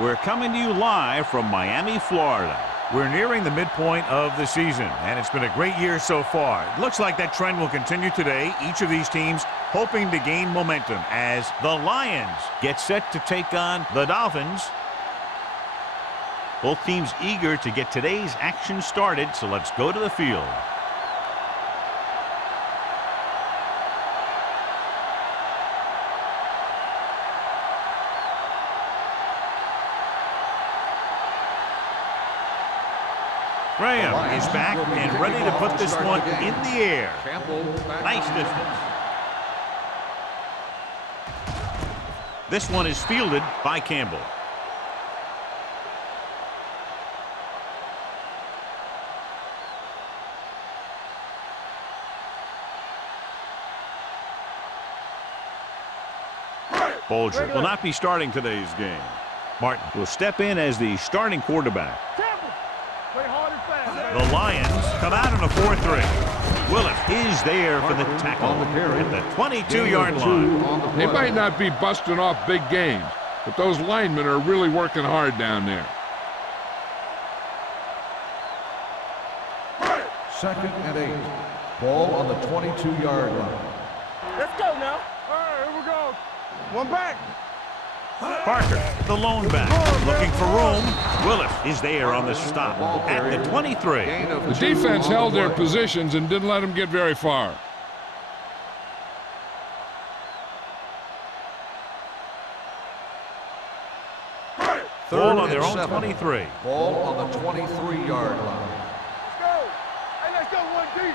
We're coming to you live from Miami, Florida. We're nearing the midpoint of the season, and it's been a great year so far. It looks like that trend will continue today. Each of these teams hoping to gain momentum as the Lions Get set to take on the Dolphins. Both teams eager to get today's action started, so let's go to the field. Graham is back and ready to put this one in the air. Nice distance. This one is fielded by Campbell. Bolger will not be starting today's game. Martin will step in as the starting quarterback. The Lions come out in a 4-3. Willis is there for the tackle at the 22-yard line. They might not be busting off big games, but those linemen are really working hard down there. Second and 8. Ball on the 22-yard line. Let's go now. All right, here we go. One back. Parker, the lone back, looking for room. Willis is there on the stop at the 23. The defense held their positions and didn't let them get very far. Ball on their own 23. Ball on the 23-yard line. Let's go. Hey, let's go one deep.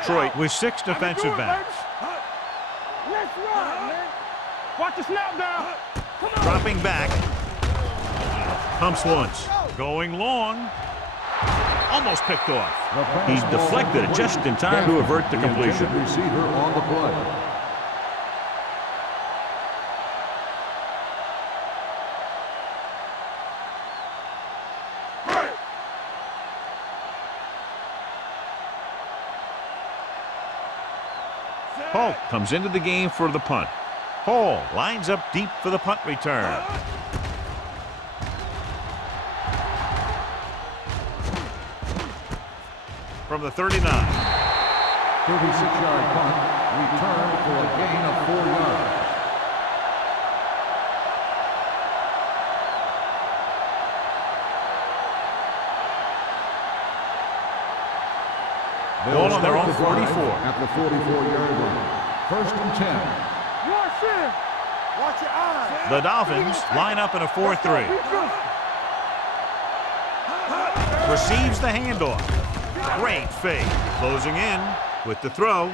Detroit with 6 defensive backs. Let's run, man. Watch the snap down. Come on. Dropping back. Pumps once. Going long. Almost picked off. He's deflected it just in time to avert the completion. Receiver on the play. Hall comes into the game for the punt. Hall lines up deep for the punt return. From the 39. 36-yard punt. Return for a gain of 4 yards. Ball on their own 44. At the 44-yard line. First and 10. Watch your eyes. The Dolphins line up in a 4-3. Receives the handoff. Great fake. Closing in with the throw.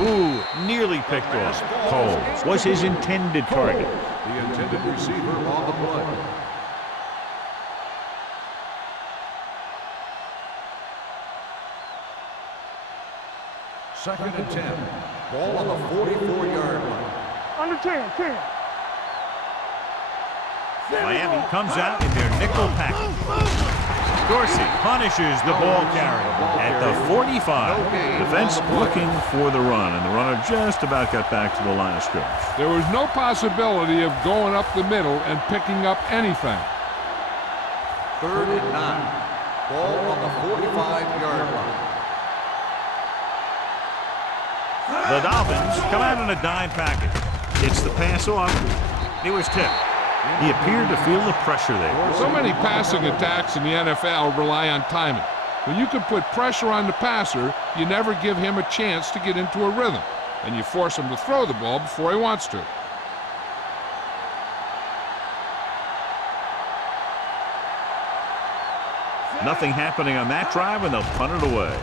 Ooh, nearly picked off. Coles was his intended target. The intended receiver on the play. Second and 10. Ball on the 44-yard line. Under 10. Miami comes out in their nickel package. Dorsey punishes the ball carrier at the 45. Defense looking for the run, and the runner just about got back to the line of scrimmage. There was no possibility of going up the middle and picking up anything. Third and 9. Ball on the 45-yard line. The Dolphins come out in a dime package. It's the pass off. It was tipped. He appeared to feel the pressure there. So many passing attacks in the NFL rely on timing. When you can put pressure on the passer, you never give him a chance to get into a rhythm, and you force him to throw the ball before he wants to. Nothing happening on that drive, and they'll punt it away.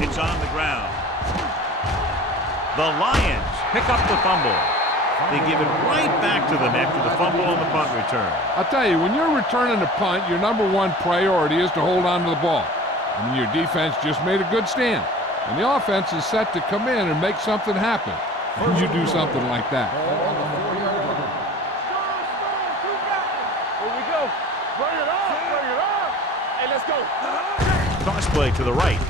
It's on the ground. The Lions pick up the fumble. They give it right back to the net for the fumble on the punt return. I'll tell you, when you're returning a punt, your #1 priority is to hold on to the ball. And your defense just made a good stand. And the offense is set to come in and make something happen. And you do something like that. Here we go. Bring it on. Hey, let's go. Toss play to the right.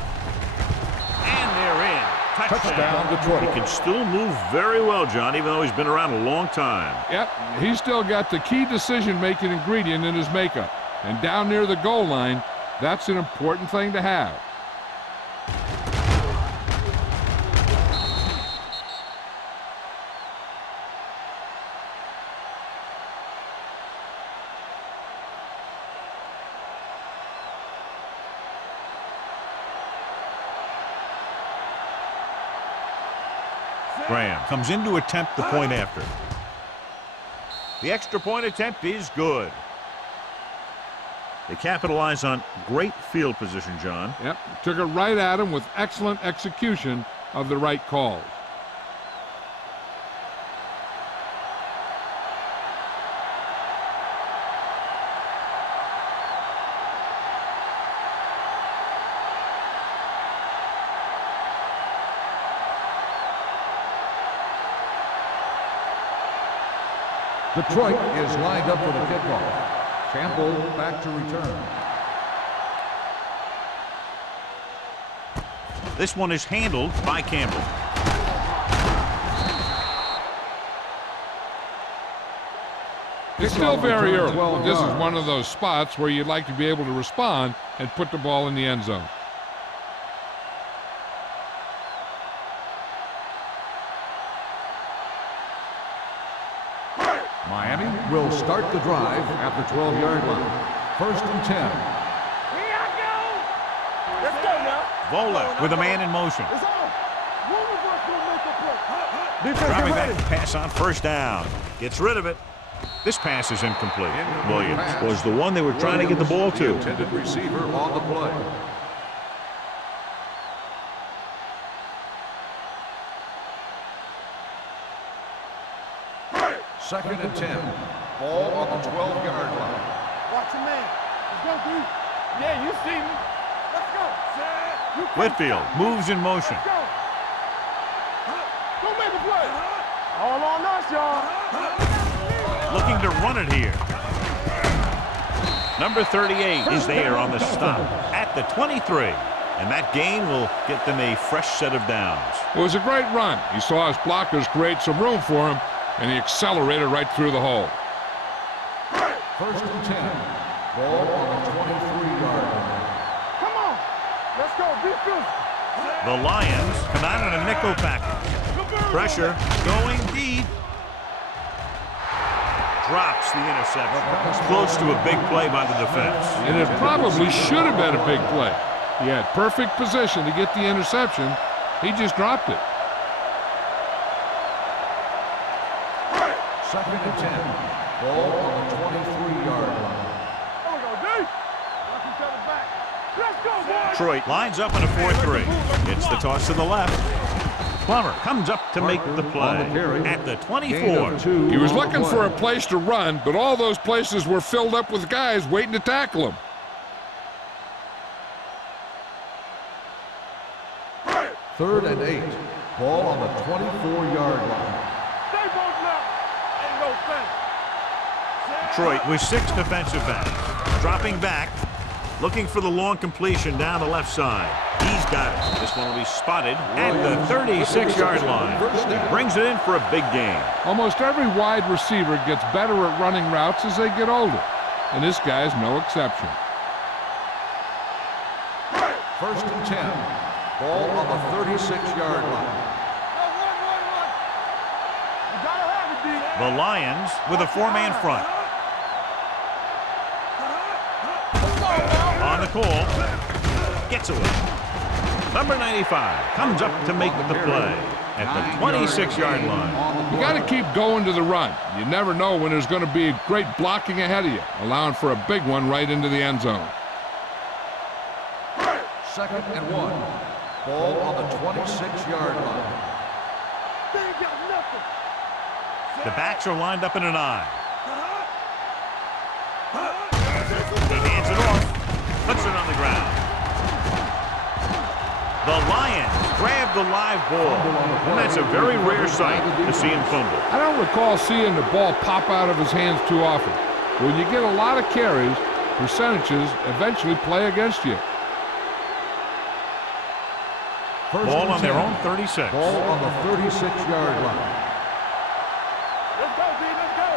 And they're in. Touchdown, Detroit. He can still move very well, John, even though he's been around a long time. Yep, he's still got the key decision-making ingredient in his makeup. And down near the goal line, that's an important thing to have. Graham comes in to attempt the point after. The extra point attempt is good. They capitalize on great field position, John. Yep, took it right at him with excellent execution of the right calls. Detroit is lined up for the kickoff. Campbell back to return. This one is handled by Campbell. It's still very early. This is one of those spots where you'd like to be able to respond and put the ball in the end zone. Miami will start the drive at the 12-yard line. 1st and 10. Here I go. Let's go now. Vola with a man in motion. It's on. One of us gonna make a play. Defense, Dropping get back ready. to pass on 1st down. Gets rid of it. This pass is incomplete. Williams was the one they were trying to get the ball to. The intended receiver on the play. Second and 10. Ball on the 12-yard line. Watch your man. Let's go, dude. Yeah, you see me. Let's go. You come. Whitfield moves in motion. Let's go. Go make a play. All on us, y'all. Looking to run it here. Number 38 is there on the stop at the 23. And that gain will get them a fresh set of downs. It was a great run. He saw his blockers create some room for him, and he accelerated right through the hole. 1st and 10. Ball on the 23-yard line. Come on. Let's go. Be physical. The Lions come out in a nickel package. Pressure going deep. Drops the interception. Close to a big play by the defense. And it probably should have been a big play. He had perfect position to get the interception. He just dropped it. 2nd and 10. Ball on the 23-yard line. There we go, D. Watch each other back. Let's go, boys. Detroit lines up in a 4-3. It's the toss to the left. Plummer comes up to make the play at the 24. He was looking for a place to run, but all those places were filled up with guys waiting to tackle him. 3rd and 8. Ball on the 24-yard line. Stay both left. Ain't no thing. Detroit with 6 defensive backs. Dropping back, looking for the long completion down the left side. He's got it. This one will be spotted at the 36-yard line. Brings it in for a big gain. Almost every wide receiver gets better at running routes as they get older, and this guy's no exception. 1st and 10. Ball on the 36-yard line. You gotta have it, D. The Lions with a 4-man front. On the call. Gets away. Number 95 comes up to make the play at the 26-yard line. You got to keep going to the run. You never know when there's going to be great blocking ahead of you, allowing for a big one right into the end zone. 2nd and 1. Ball on the 26-yard line. They ain't got nothing. The backs are lined up in an I. He hands it off, puts it on the ground. The Lions grab the live ball, and that's a very rare sight to see him fumble. I don't recall seeing the ball pop out of his hands too often. When you get a lot of carries, percentages eventually play against you. Ball on their own 36. Ball on the 36-yard line. Let's go, D. Let's go.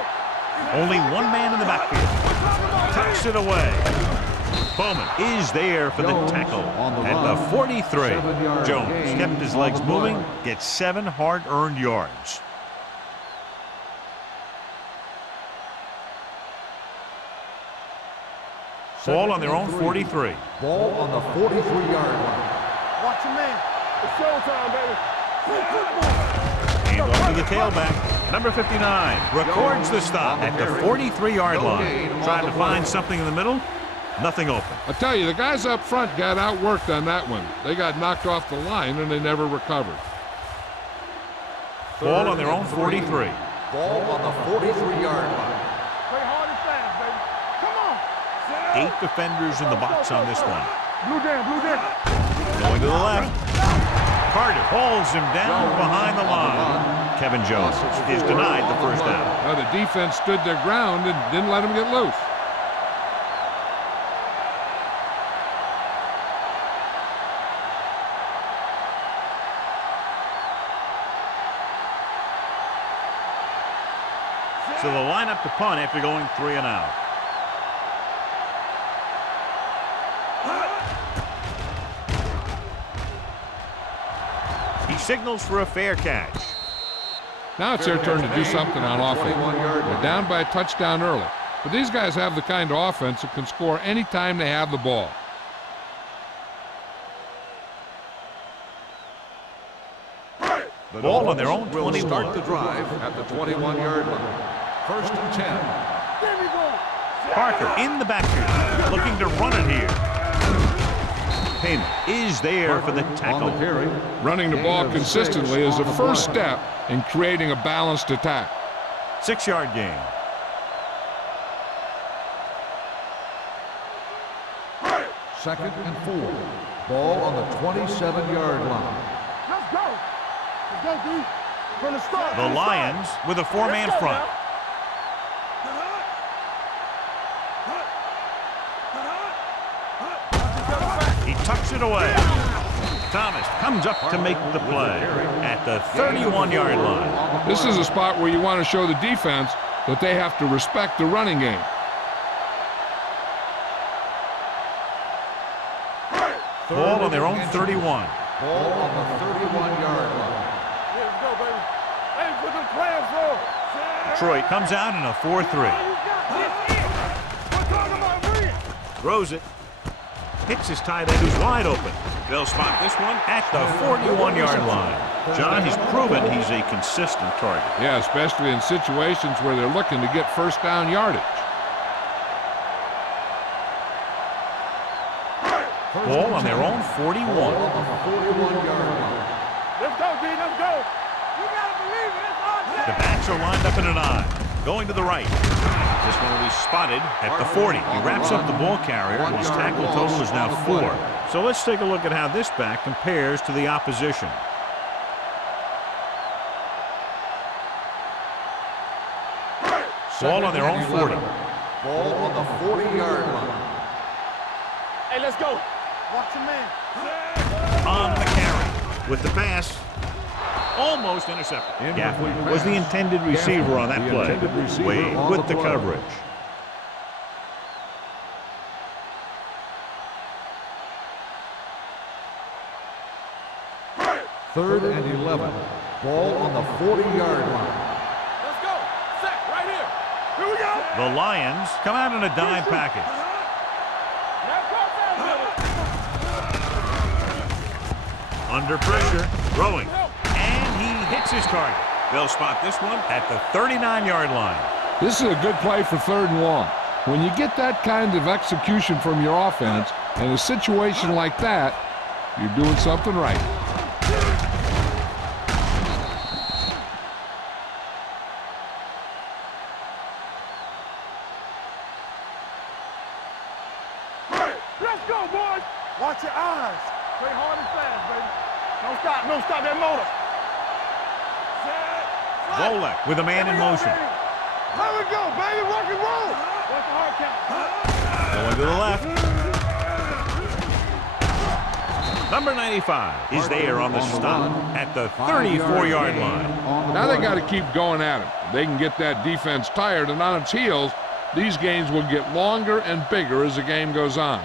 Only one man in the backfield. Tucks it away. Bowman is there for the tackle at the 43. Jones kept his legs moving, gets 7 hard-earned yards. Ball on their own 43. Ball on the 43-yard line. Watch your man. It's showtime, baby. Hand off to the tailback. Number 59 records the stop at the 43-yard line. Trying to find something in the middle. Nothing open. I tell you, the guys up front got outworked on that one. They got knocked off the line and they never recovered. Ball on their own 43. Ball on the 43-yard line. Play hard and fast, baby. Come on. 8 defenders in the box on this one. Blue down, blue down. Going to the left. Carter pulls him down behind the line. Kevin Jones is denied the first down. Now the defense stood their ground and didn't let him get loose. So they'll line up to punt after going 3 and out. He signals for a fair catch. Now it's their turn to do something on offense. They're down by a touchdown early. But these guys have the kind of offense that can score any time they have the ball. The Ball on their own will 21. start the drive at the 21-yard line. First and 10. There we go. Parker in the backfield, looking to run it here. Payne is there for the On tackle. the carry. Running the ball consistently is the first step in creating a balanced attack. 6-yard gain. Second and 4. Ball on the 27-yard line. Let's go. Let's go, D. From the start. The Lions with a 4-man front. He tucks it away. Thomas comes up to make the play at the 31-yard line. This is a spot where you want to show the defense that they have to respect the running game. Ball on their own 31. Ball on the 31-yard line. Yeah, let's go, baby. Hey, put them plans on. Detroit comes out in a 4-3. You got this in. We're talking about win. Throws it. Hits his tight end who's wide open. They'll spot this one at the 41-yard line. John, he's proven he's a consistent target. Yeah, especially in situations where they're looking to get first down yardage. Ball on their own 41. Ball on the 41-yard line. Let's go, D. Let's go. You gotta believe it. It's our The backs are lined up in an I. Going to the right. This one will be spotted at the 40. He wraps up the ball carrier, and his tackle total is now 4. So let's take a look at how this back compares to the opposition. Ball on their own 40. Ball on the 40-yard line. Hey, let's go. Watch your man. On the carry with the pass. Almost intercepted. Gaffney was the intended receiver on that play. Wade with the coverage. Third and 11. Ball on the 40-yard line. Let's go. Set right here. Here we go. The Lions come out in a dime package. Now go down, Under pressure, throwing, and he hits his target. They'll spot this one at the 39-yard line. This is a good play for 3rd and long. When you get that kind of execution from your offense in a situation like that, you're doing something right. Let's go, boys. Watch your eyes. Play hard and fast, baby. Don't stop. Don't stop that motor. Volek with a man in motion. There we go, baby. Rock and roll. Watch the hard count. Going to the left. Number 95 is there on the stop at the 34-yard line. Now they got to keep going at him. If they can get that defense tired and on its heels, these games will get longer and bigger as the game goes on.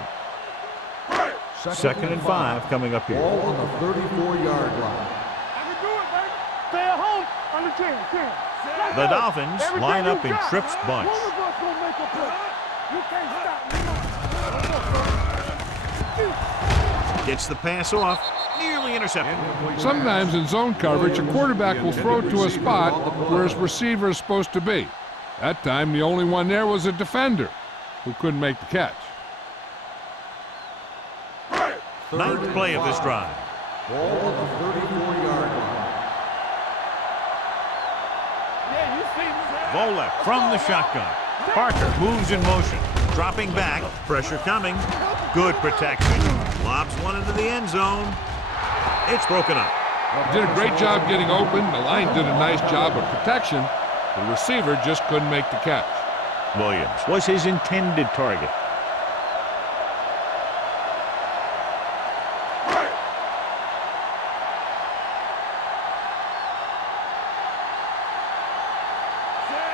2nd and 5 coming up here. Ball on the 34-yard line. I can do it, baby. Stay at home under 10. The Dolphins line up in trips bunch. One of us gonna make a play. You can't stop me. Gets the pass off, nearly intercepted. Sometimes in zone coverage, a quarterback will throw to a spot where his receiver is supposed to be. That time, the only one there was a defender who couldn't make the catch. 9th play of this drive. Ball on the 34-yard line. Volek from the shotgun. Parker moves in motion. Dropping back. Pressure coming. Good protection. Lobs one into the end zone. It's broken up. He did a great job getting open. The line did a nice job of protection. The receiver just couldn't make the catch. Williams was his intended target.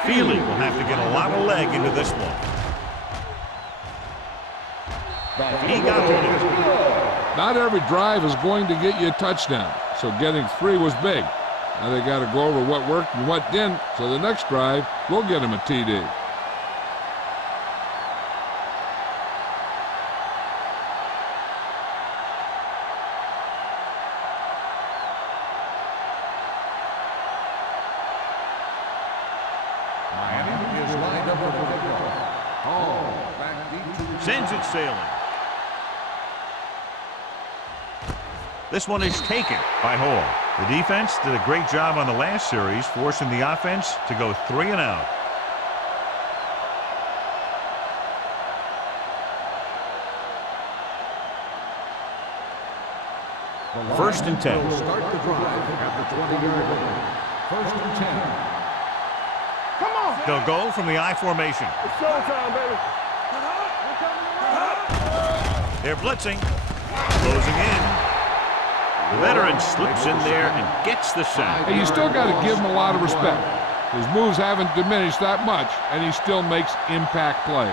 Feely will have to get a lot of leg into this one. He got rid of it. Not every drive is going to get you a touchdown, so getting 3 was big. Now they got to go over what worked and what didn't, so the next drive will get him a TD. Sends it sailing. This one is taken by Hall. The defense did a great job on the last series, forcing the offense to go 3 and out. First and 10. Start the drive at the 20-yard line. 1st and 10. Come on. They'll go from the I formation. It's showtime, baby. They're blitzing. Closing in. The veteran slips in there and gets the sack. Hey, you still got to give him a lot of respect. His moves haven't diminished that much, and he still makes impact plays.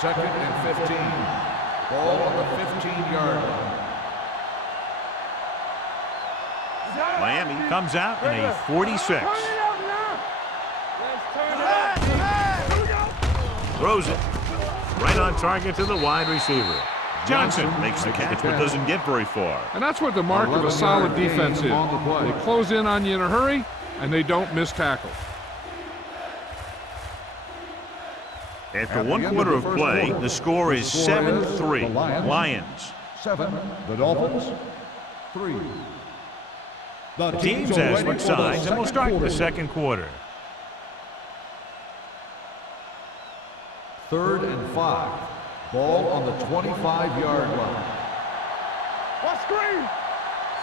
2nd and 15. Ball on the 15-yard line. Miami comes out in a 46. Throws it. Right on target to the wide receiver. Johnson makes the catch but doesn't get very far. And that's what the mark of a solid defense is. They close in on you in a hurry, and they don't miss tackles. After 1 quarter of play, the score is 7-3. Lions. 7. The Dolphins. 3. The teams as switch sides, and we'll start the 2nd quarter. 3rd and 5. Ball on the 25-yard line. What screen?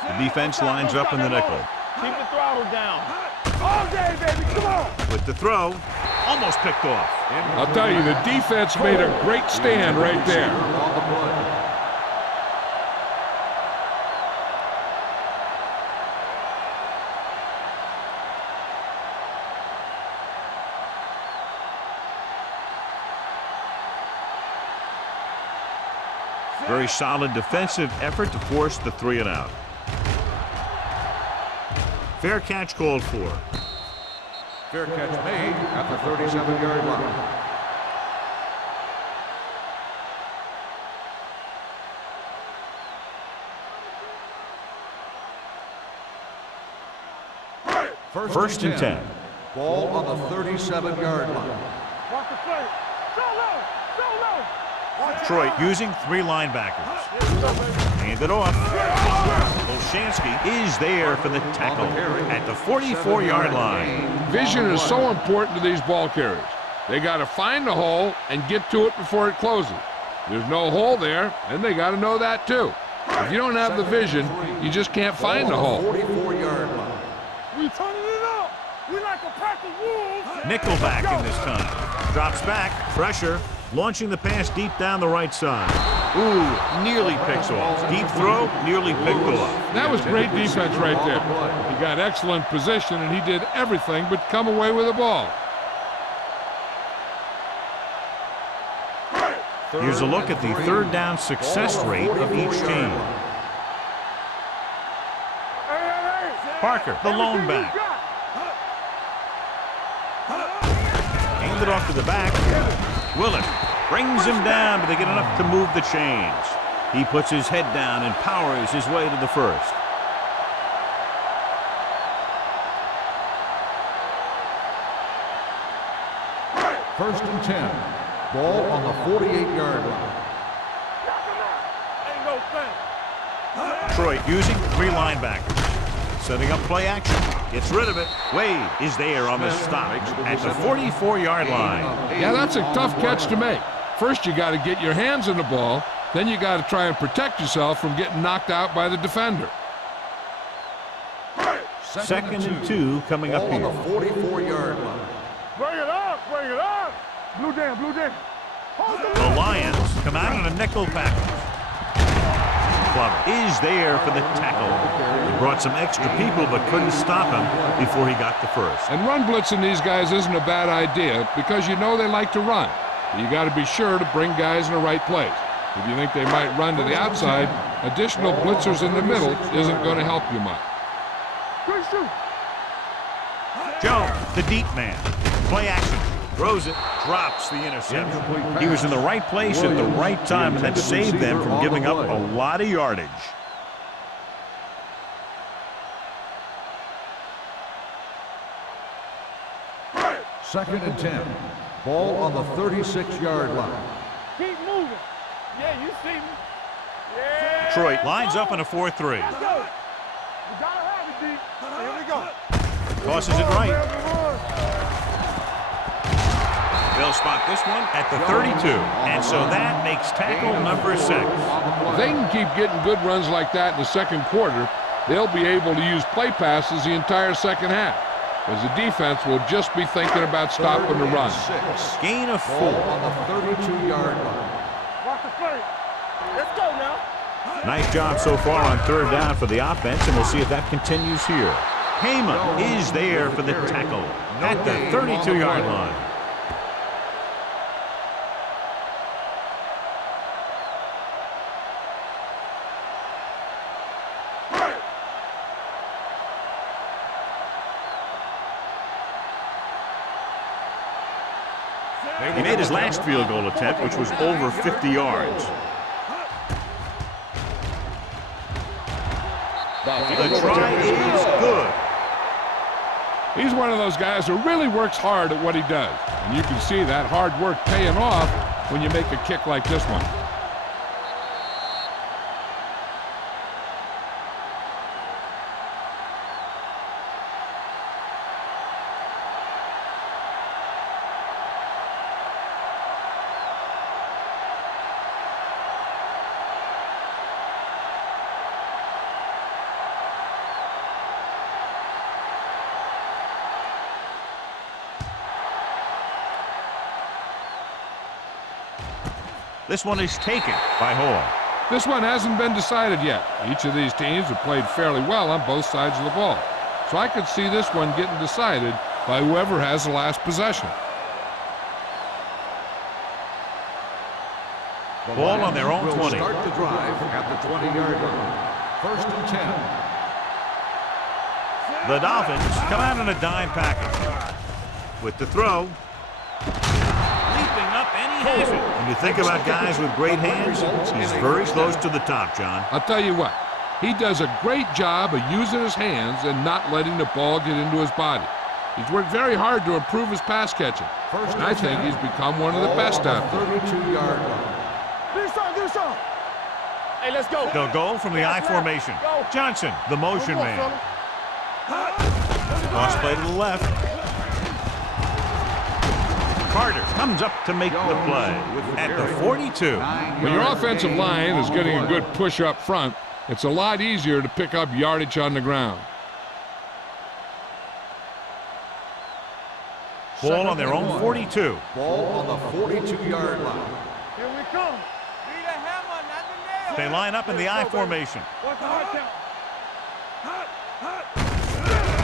The defense lines up in the nickel. Keep the throttle down. All day, baby. Come on. With the throw, almost picked off. I'll tell you, the defense made a great stand right there. On the play. Very solid defensive effort to force the 3 and out. Fair catch called for. Fair catch made at the 37-yard line. First and 10. Ball on the 37-yard line. Watch the play. So low. So low. Detroit using 3 linebackers. Hand it off. Olshansky is there for the tackle at the 44-yard line. Vision is so important to these ball carriers. They got to find the hole and get to it before it closes. There's no hole there, and they got to know that too. If you don't have the vision, you just can't find the hole. 44-yard line. We turning it up. We like a pack of wolves. Nickelback in this time. Drops back. Pressure. Launching the pass deep down the right side. Ooh, nearly picks off. Deep throw, nearly picked off. That was great defense right there. He got excellent position, and he did everything but come away with the ball. Here's a look at the third down success rate of each team. Parker, the lone back. Hand it off to the back. Willett brings him down, but they get enough to move the chains. He puts his head down and powers his way to the first. First and 10. Ball on the 48-yard line. Ain't no thing. Detroit using 3 linebackers. Setting up play action. Gets rid of it. Wade is there on the stop at the 44-yard line. Yeah, that's a tough catch to make. First, you got to get your hands on the ball. Then you got to try and protect yourself from getting knocked out by the defender. Second and 2 coming up Ball here. on the 44-yard line. Bring it up, bring it up. Blue down, blue down. The Lions come out in a nickel package. Glover is there for the tackle. He brought some extra people but couldn't stop him before he got the first. And run blitzing these guys isn't a bad idea because you know they like to run. But you got to be sure to bring guys in the right place. If you think they might run to the outside, additional blitzers in the middle isn't going to help you much. Good shoot. Jones, the deep man. Play action. Throws it, drops the interception. He was in the right place at the right time, and that saved them from giving up a lot of yardage. Second and 10. Ball on the 36-yard line. Keep moving. Yeah, you see me. Yeah. Detroit lines up in a 4-3. Let's go. We gotta have it, D. Here we go. Tosses it right. They'll spot this one at the 32, and so that makes tackle number 6. If they can keep getting good runs like that in the second quarter, they'll be able to use play passes the entire second half, as the defense will just be thinking about stopping the run. Gain of 4. On the 32-yard line. Watch the play. Let's go now. Nice job so far on third down for the offense, and we'll see if that continues here. Heyman is there for the tackle at the 32-yard line. He made his last field goal attempt, which was over 50 yards. The try is good. He's one of those guys who really works hard at what he does. And you can see that hard work paying off when you make a kick like this one. This one is taken by Hall. This one hasn't been decided yet. Each of these teams have played fairly well on both sides of the ball. So I could see this one getting decided by whoever has the last possession. Ball on their own 20. Start the drive at the 20-yard line. First and 10. The Dolphins come out in a dime package. With the throw. Leaping up, and he has it. When you think about guys with great hands, he's very close to the top, John. I'll tell you what, he does a great job of using his hands and not letting the ball get into his body. He's worked very hard to improve his pass catching. And I think he's become one of the best out there. 32-yard line. Do some. Hey, let's go. They'll go from the I formation. Johnson, the motion man. Cross play to the left. Carter comes up to make the play at the 42. When your offensive line is getting a good push up front, it's a lot easier to pick up yardage on the ground. Ball on their own 42. Ball on the 42-yard line. Here we come. They line up in the I formation. What's the hard count?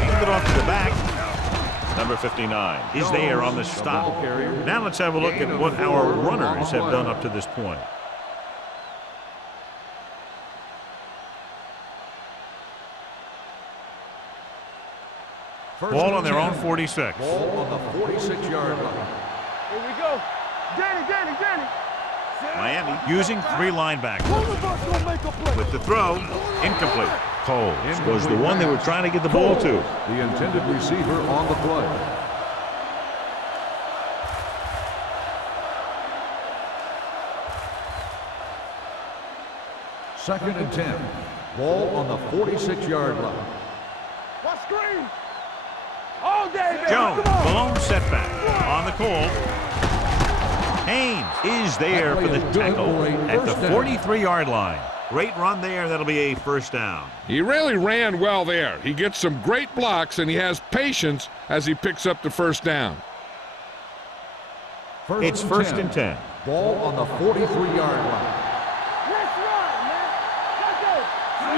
Hand it off to the back. Number 59 is there on the stop. Now let's have a look at what our runners have done up to this point. Ball on their own 46. Ball on the 46-yard line. Here we go. Danny. Miami using 3 linebackers. One of us gonna make a play. With the throw, incomplete. Coles was the one they were trying to get the ball to. The intended receiver on the play. Second and 10. Ball on the 46-yard line. What screen? All day, baby. Jones, Come on. blown setback on the call. Haynes is there for the tackle at the 43-yard line. Great run there. That'll be a first down. He really ran well there. He gets some great blocks, and he has patience as he picks up the first down. It's first and 10. Ball on the 43-yard line. Let's run, man. Let's go.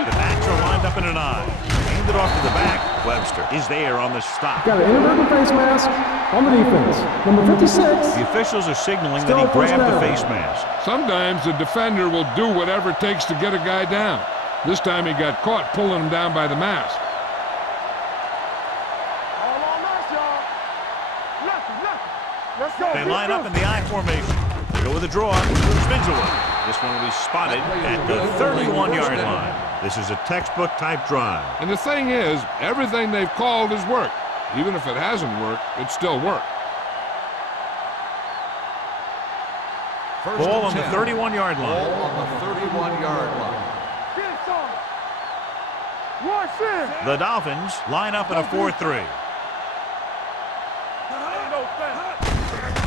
The backs are lined up in an I. Hand it off to the back. Webster is there on the stop. Got an inadvertent face mask on the defense. Number 56. The officials are signaling that he Still first grabbed the down. face mask. Sometimes the defender will do whatever it takes to get a guy down. This time he got caught pulling him down by the mask. All on us, y'all. Nothing. Let's go. They line up in the I formation. They go with a draw. Spins away. This one will be spotted at the 31-yard line. This is a textbook type drive. And the thing is, everything they've called has worked. Even if it hasn't worked, it still worked. Ball on the 31-yard Ball line. on the 31-yard line. Get it, son. Watch this. The Dolphins line up in a 4-3.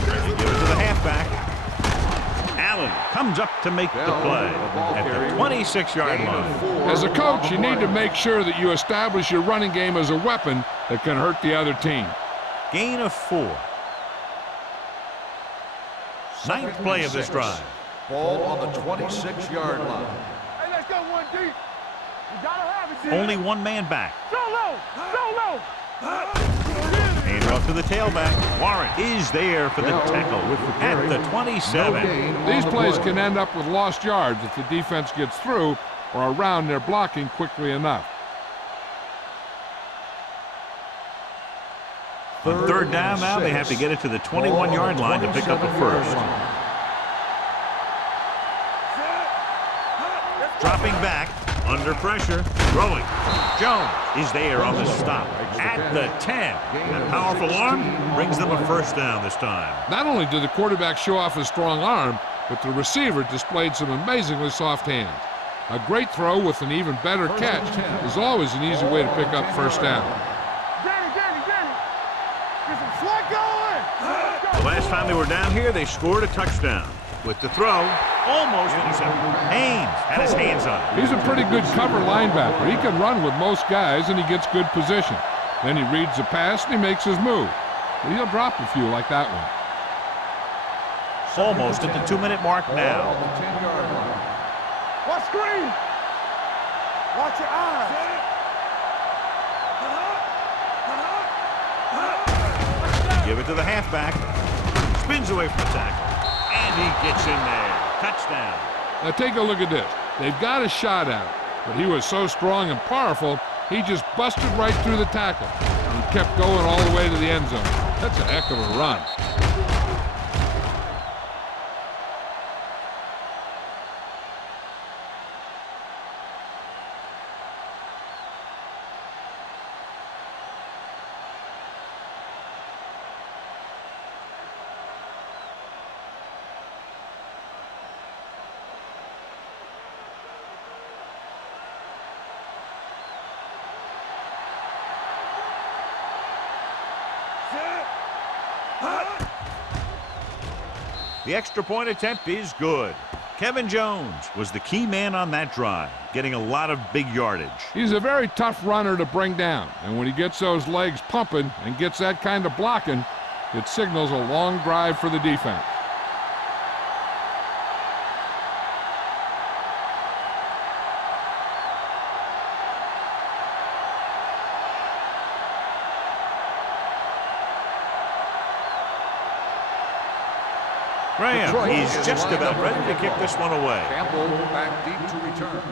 They give it to the halfback. Allen comes up to make the play at the 26-yard line. As a coach, you need to make sure that you establish your running game as a weapon that can hurt the other team. Gain of 4. Ninth play of this drive. Ball on the 26-yard line. Hey, let's go one deep. You gotta have it, G. Only one man back. So low. Hand off to the tailback. Warren is there for the tackle at the 27. These plays can end up with lost yards if the defense gets through or around their blocking quickly enough. On third down now, they have to get it to the 21-yard line to pick up a first. Dropping back, under pressure, throwing. Jones is there on the stop at the 10. That powerful arm brings them a first down this time. Not only did the quarterback show off his strong arm, but the receiver displayed some amazingly soft hands. A great throw with an even better catch is always an easy way to pick up first down. Danny. Get some slack going. The last time they were down here, they scored a touchdown. With the throw, almost intercepted. Haynes had his hands on it. He's a pretty good cover linebacker. He can run with most guys, and he gets good position. Then he reads the pass, and he makes his move. But he'll drop a few like that one. Almost at the 2-minute mark now. On the 10-yard line. What screen? Watch your eyes. Give it to the halfback. Spins away from the tackle. And he gets in there. Touchdown. Now take a look at this. They've got a shot at it, but he was so strong and powerful, he just busted right through the tackle and kept going all the way to the end zone. That's a heck of a run. The extra point attempt is good. Kevin Jones was the key man on that drive, getting a lot of big yardage. He's a very tough runner to bring down, and when he gets those legs pumping and gets that kind of blocking, It signals a long drive for the defense. Graham, he's just about ready to kick this one away. Campbell back deep to return.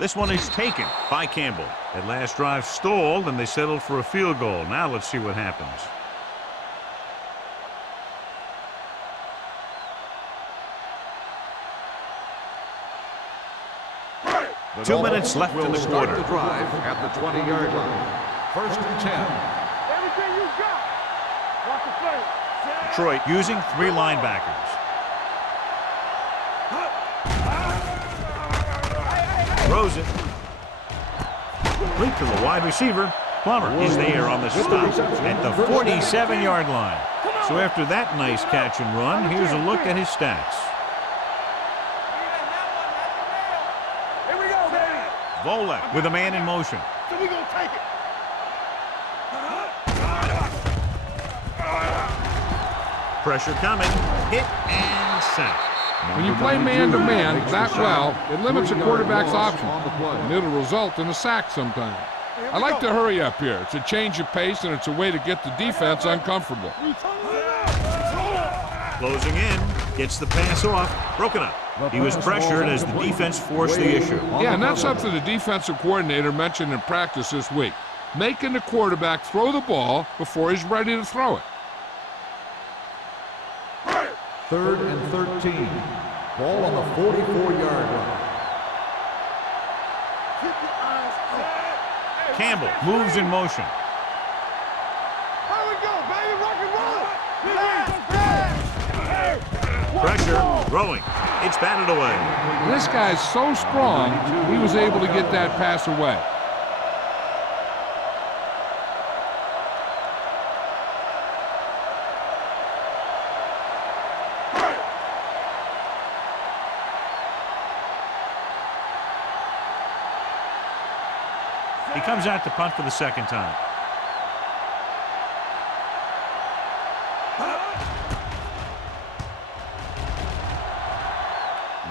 This one is taken by Campbell. That last drive stalled, and they settled for a field goal. Now let's see what happens. The 2 minutes left in the start quarter. the drive at the 20-yard line. 1st and 10. Everything you got. Watch the play. Detroit using 3 linebackers. Throws it. Complete to the wide receiver. Plummer is there on the stop at the 47-yard line. So after that nice catch and run, here's a look at his stats. Here we go, baby. Volek with a man in motion. So we gonna take it. Pressure coming. Hit and sack. When you play man-to-man that well, it limits a quarterback's options, and it'll result in a sack sometimes. I like to hurry up here. It's a change of pace, and it's a way to get the defense uncomfortable. Closing in, gets the pass off, broken up. He was pressured as the defense forced the issue. Yeah, and that's something the defensive coordinator mentioned in practice this week. Making the quarterback throw the ball before he's ready to throw it. 3rd and 13. Ball on the 44-yard line. Campbell moves in motion. Here we go, baby. Rock and roll. Pressure, throwing. It's batted away. This guy's so strong, he was able to get that pass away. He comes out to punt for the second time.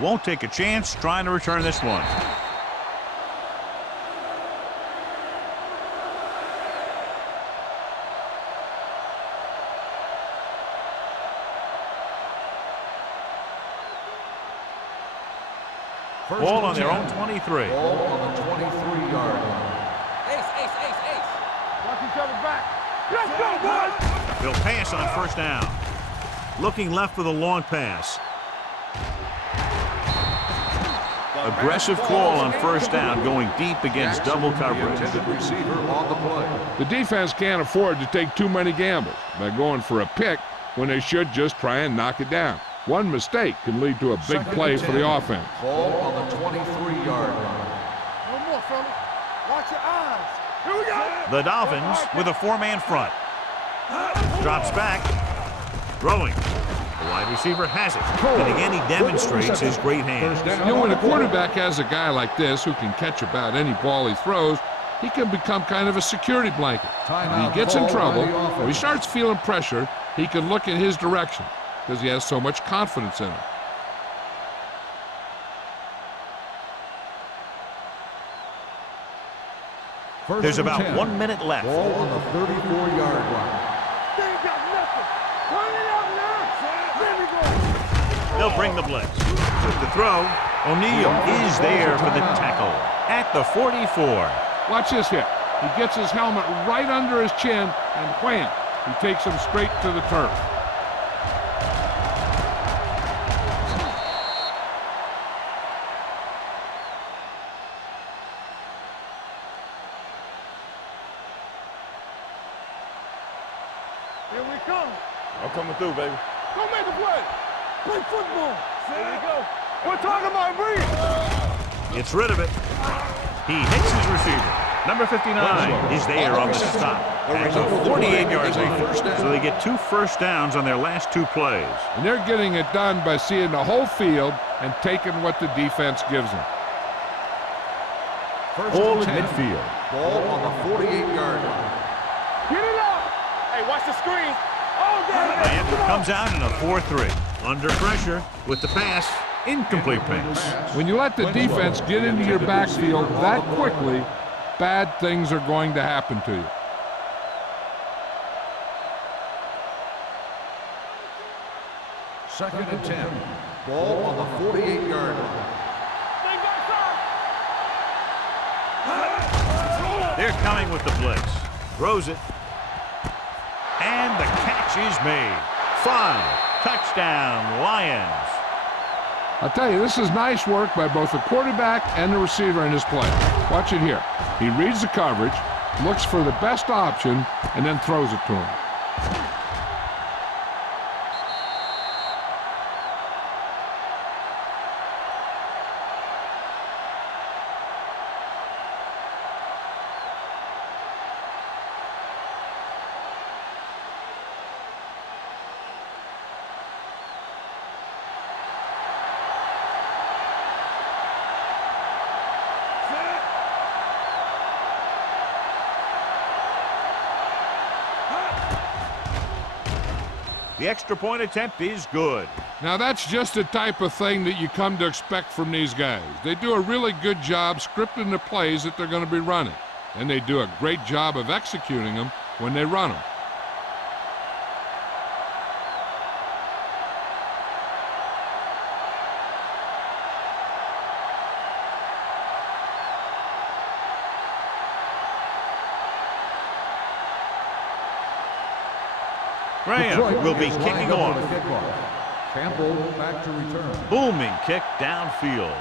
Won't take a chance trying to return this one. Ball on their own 23. Ball on the 23-yard line. Watch each other back. Let's go, boys. They'll pass on 1st down. Looking left for the long pass. Aggressive call on 1st down, going deep against double coverage. Receiver on the play. The defense can't afford to take too many gambles by going for a pick when they should just try and knock it down. One mistake can lead to a big play for the offense. Ball on the 23-yard line. One more, fellas. Watch your eyes. Here we go. The Dolphins with a 4-man front. Drops back. Throwing. The wide receiver has it. And again, he demonstrates his great hands. You know, when a quarterback has a guy like this who can catch about any ball he throws, he can become kind of a security blanket. When he gets in trouble, or he starts feeling pressure, he can look in his direction because he has so much confidence in him. There's about 1 minute left. Ball on the 34-yard line. They ain't got nothing. Turn it out now. There we go. They'll bring the blitz. With the throw, O'Neal is there for the tackle at the 44. Watch this hit. He gets his helmet right under his chin, and wham, he takes him straight to the turf. Here we come. I'm coming through, baby. Go make a play. Play football. There we go. We're talking about breathe. Gets rid of it. He hits his receiver. Number 59 is there on the stop at the 48-yard line. So they get 2 first downs on their last 2 plays. And they're getting it done by seeing the whole field and taking what the defense gives them. All at midfield. Ball on the 48-yard line. Get it up. Hey, watch the screen. Oh, yeah. Miami comes out in a 4-3. Under pressure with the pass. Incomplete pass. When you let the defense get into your backfield that quickly, bad things are going to happen to you. Second and 10. Ball on the 48-yard line. They're coming with the blitz. Throws it. And the catch is made. 5. Touchdown, Lions. I'll tell you, this is nice work by both the quarterback and the receiver in his play. Watch it here. He reads the coverage, looks for the best option, and then throws it to him. The extra point attempt is good. Now that's just the type of thing that you come to expect from these guys. They do a really good job scripting the plays that they're going to be running, and they do a great job of executing them when they run them. Graham will be kicking off. Campbell back to return. Booming kick downfield.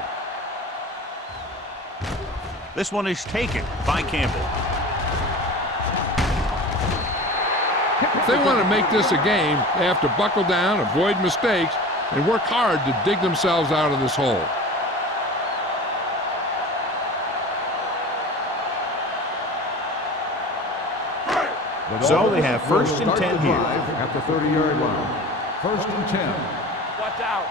This one is taken by Campbell. If they want to make this a game, they have to buckle down, avoid mistakes, and work hard to dig themselves out of this hole. So they have first and 10 here. At the 30-yard line. First and 10. Watch out.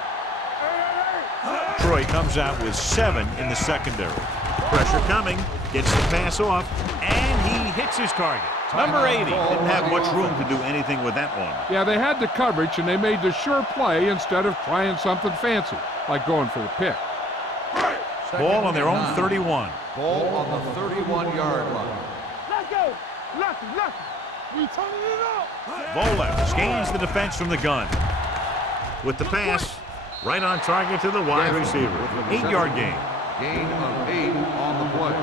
Troy comes out with 7 in the secondary. Pressure coming, gets the pass off, and he hits his target. Number 80 didn't have much room to do anything with that one. Yeah, they had the coverage, and they made the sure play instead of trying something fancy, like going for the pick. Ball on their own 31. Ball on the 31-yard line. Let's go. Lucky. We turning it up. Vola scans the defense from the gun. With the pass, right on target to the wide receiver. 8-yard gain. Gain of 8 on the play.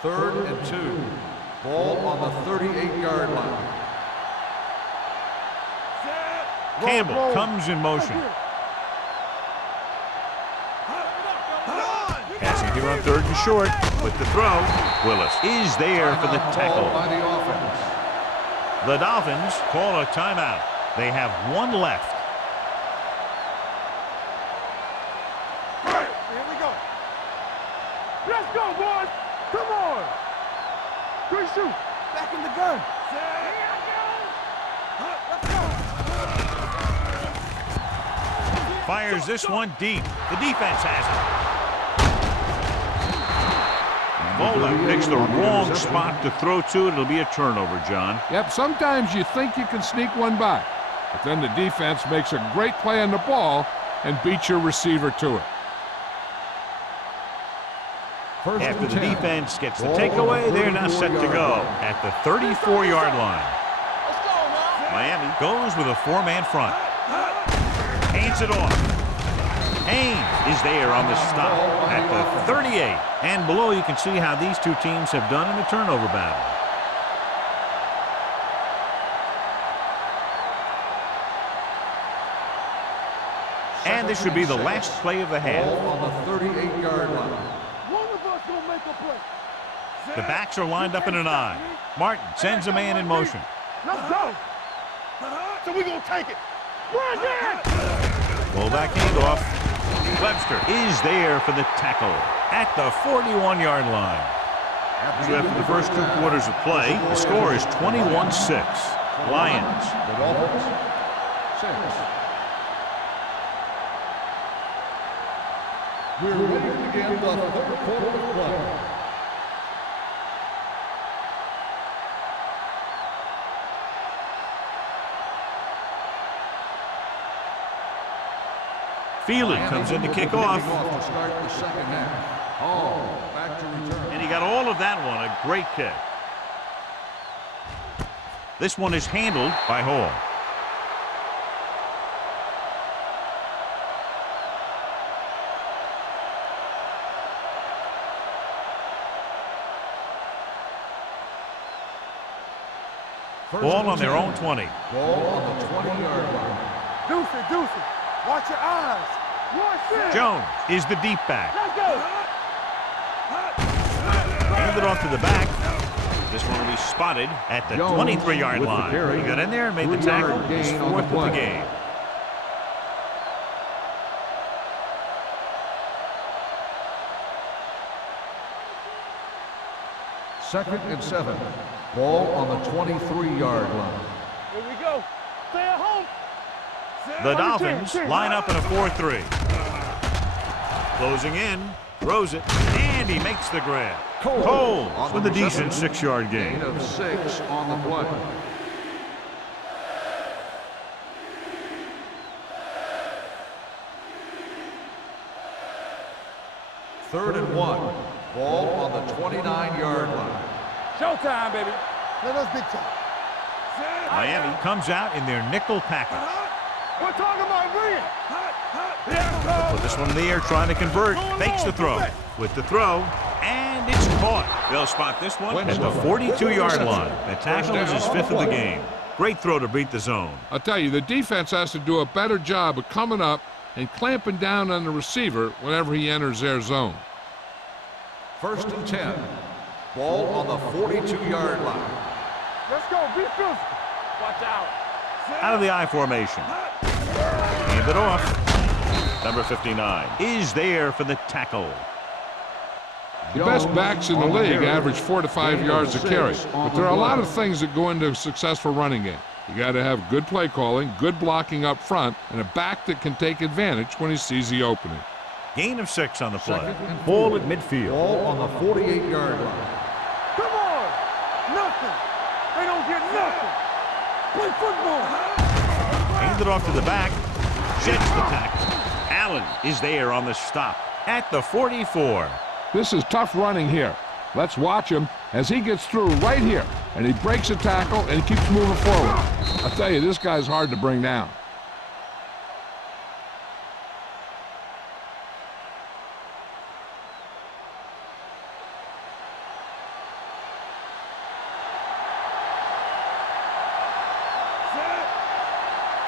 Third and 2. Ball on the 38-yard line. Campbell comes in motion. Passing here on 3rd and short. With the throw, Willis is there for the tackle. By the offense. The Dolphins call a timeout. They have 1 left. Here we go. Let's go, boys. Come on. Good shoot. Back in the gun. Let's go. Fires this one deep. The defense has it. Vola picks the wrong spot to throw to. It'll be a turnover, John. Yep, sometimes you think you can sneak one by, but then the defense makes a great play on the ball and beats your receiver to it. After the defense gets the takeaway, they're now set to go at the 34-yard line. Miami goes with a 4-man front. Hands it off. Haynes is there on the stop at the 38. And below you can see how these two teams have done in the turnover battle. And this should be the last play of the half. Ball on the 38-yard line. One of us gonna make a play. The backs are lined up in an I. Martin sends a man in motion. Let's go. So we gonna take it. Run there. Fullback handoff. Webster is there for the tackle at the 41-yard line. So after the first 2 quarters of play, the score is 21-6. Lions. The Dolphins. We're ready to begin the third quarter of play. Feely comes in to kick off. To start the second half. Back to return. And he got all of that one. A great kick. This one is handled by Hall. Ball on their own 20. Ball on the 20-yard line. Deucey. Watch your eyes. Jones is the deep back. Let's go. Handed off to the back. This one will be spotted at the 23-yard line. He got in there and made the tackle. His fourth of the game. Second and 7. Ball on the 23-yard line. Here we go. Stay at home. The Dolphins line up in a 4-3. Closing in, throws it, and he makes the grab. Cole with a decent 6-yard gain. Gain of 6 on the play. Third and 1. Ball on the 29-yard line. Showtime, baby. Let us big time. Miami comes out in their nickel package. We're talking about bringing. Put this one in the air, trying to convert. Fakes the throw. With the throw, and it's caught. They'll spot this one at the 42-yard line. The tackle is his 5th of the game. Great throw to beat the zone. I'll tell you, the defense has to do a better job of coming up and clamping down on the receiver whenever he enters their zone. First and 10. Ball on the 42-yard line. Let's go. Be physical. Watch out. Out of the I formation. Hand it off. Number 59 is there for the tackle. The best backs in the league average 4 to 5 yards a carry, but there are a lot of things that go into a successful running game. You got to have good play calling, good blocking up front, and a back that can take advantage when he sees the opening. Gain of 6 on the play. Ball at midfield. Ball on the 48-yard line. Come on. Nothing. They don't get nothing. Play football. Hand it off to the back. Sheds the tackle. Allen is there on the stop at the 44. This is tough running here. Let's watch him as he gets through right here, and he breaks a tackle and he keeps moving forward. I'll tell you, this guy's hard to bring down.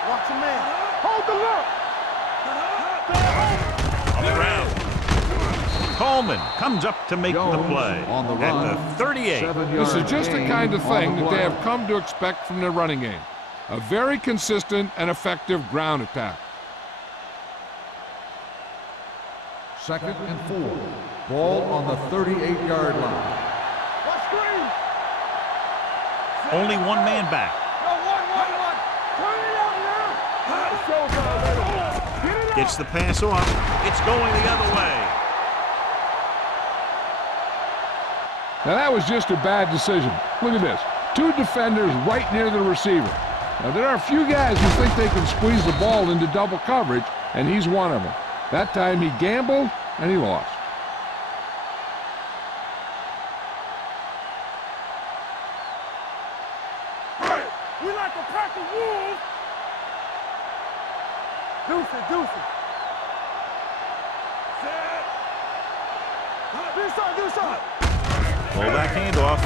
Watch your man. Hold the look. On the ground. Coleman comes up to make the play on the at run. the 38. This is just the kind of thing that they have come to expect from their running game. A very consistent and effective ground attack. Second and 4. Ball on the 38-yard line. Watch screen. Only one man back. No, one. Turn it out now. Showtime, baby. Get it out. Gets the pass off. It's going the other way. Now that was just a bad decision. Look at this. 2 defenders right near the receiver. Now there are a few guys who think they can squeeze the ball into double coverage, and he's one of them. That time he gambled, and he lost. We like to pack the wolves. Deuce. Do something. Fullback handoff.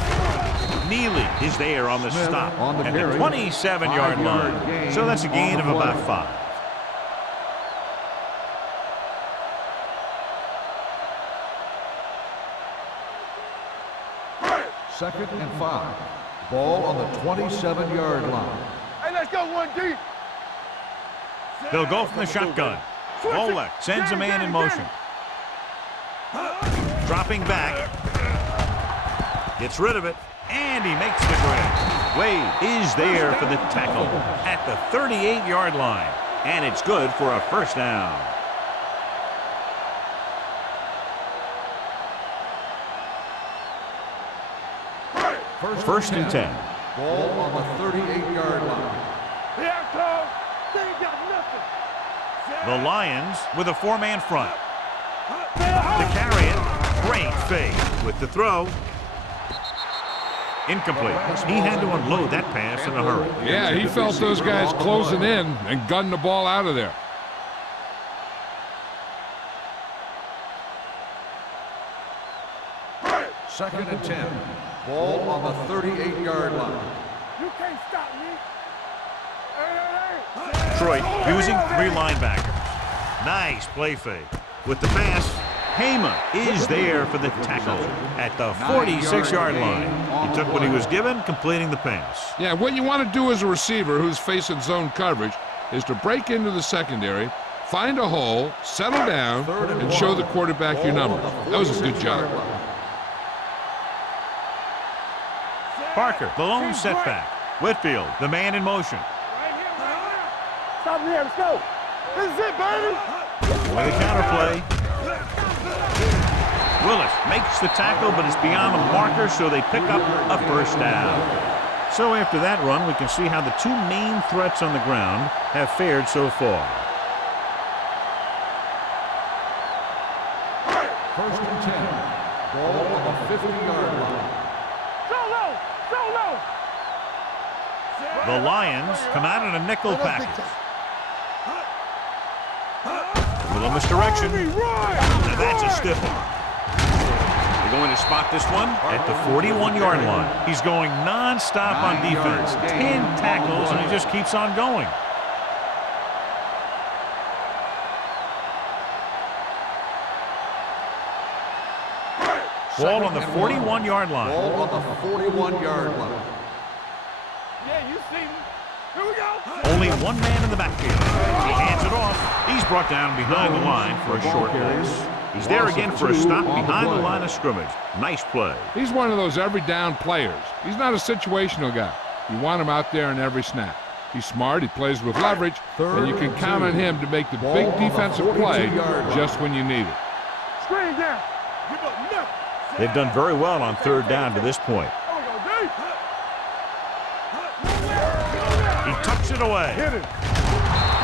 Neely is there on the stop on the at carry. the 27-yard line. gain So that's a gain on of the about play. 5. Second and 5. Ball on the 27-yard line. Hey, let's go one deep. They'll go from the shotgun. Olek sends a man in motion. Dropping back. Gets rid of it. And he makes the grab. Wade is there for the tackle at the 38-yard line. And it's good for a first down. First and 10. Ball on the 38-yard line. Here comes. They ain't got nothing. The Lions with a four-man front. To carry it. Great fake with the throw. Incomplete. He had to unload that pass in a hurry. Yeah, he felt those guys closing in and gunned the ball out of there. Second and 10. Ball on the 38-yard line. You can't stop me. Hey. Detroit using three linebackers. Nice play fake. With the pass, Hema is there for the tackle at the 46-yard line. He took what he was given, completing the pass. Yeah, what you want to do as a receiver who's facing zone coverage is to break into the secondary, find a hole, settle down, and show the quarterback your number. That was a good job. Parker, the lone setback. Whitfield, the man in motion. Right here. Stop here. Let's go. This is it, baby. With a counterplay. Willis makes the tackle, but it's beyond the marker, so they pick up a first down. So after that run, we can see how the two main threats on the ground have fared so far. First and 10. Ball on the 50-yard line. Solo. The Lions come out in a nickel package. A little misdirection. Now that's a stiff one. They're going to spot this one at the 41-yard line. He's going non-stop on defense. 10 tackles, and he just keeps on going. Ball on the 41-yard line. Ball on the 41-yard line. Yeah, you see me. Here we go. Only one man in the backfield. He hands it off. He's brought down behind the line for a short pass. He's there again for a stop behind the line of scrimmage. Nice play. He's one of those every down players. He's not a situational guy. You want him out there in every snap. He's smart, he plays with leverage, and you can count on him to make the big defensive play just when you need it. Screen down. Give up nothing. They've done very well on third down to this point. He tucks it away. Hit it.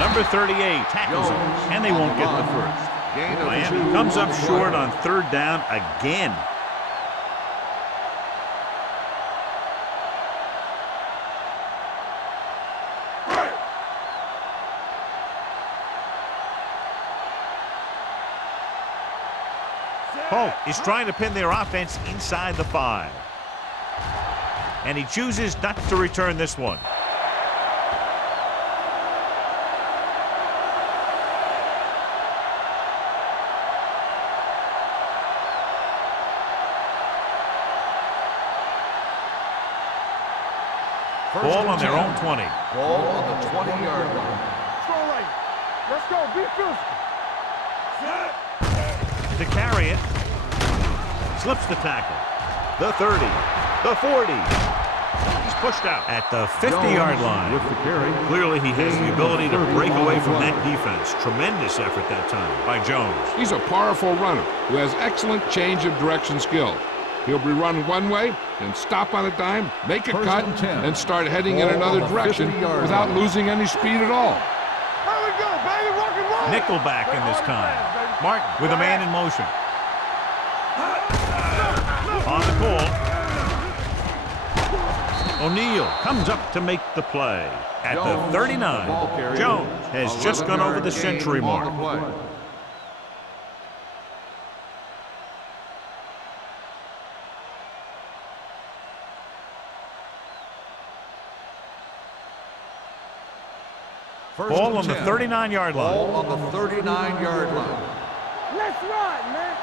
Number 38 tackles him, and they won't get the first. Miami comes up short on third down again. Polk is trying to pin their offense inside the 5. And he chooses not to return this one. Ball on their own 20. Ball on the 20-yard line. Strong right. Let's go. Be physical. To carry it. Slips the tackle. The 30. The 40. He's pushed out at the 50-yard line. With the carry. Clearly he has the ability to break away from that defense. Tremendous effort that time by Jones. He's a powerful runner who has excellent change of direction skills. He'll be run one way and stop on a dime, make a cut, and start heading in another direction without losing any speed at all. Here we go, baby. Rock and roll. Nickelback in this time. Martin with a man in motion. On the call. O'Neal comes up to make the play. At the 39, Jones has just gone over the century mark. Ball on the 39-yard line. Ball on the 39-yard line. Let's ride, man.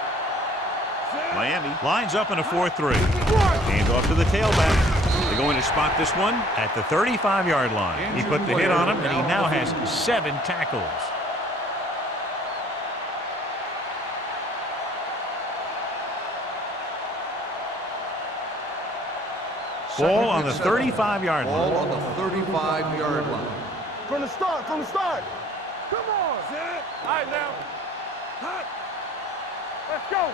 Miami lines up in a 4-3. Hands off to the tailback. They're going to spot this one at the 35-yard line. He put the hit on him, and he now has 7 tackles. Ball on the 35-yard line. Ball on the 35-yard line. From the start, from the start. Come on. Sit. All right, now. Let's go.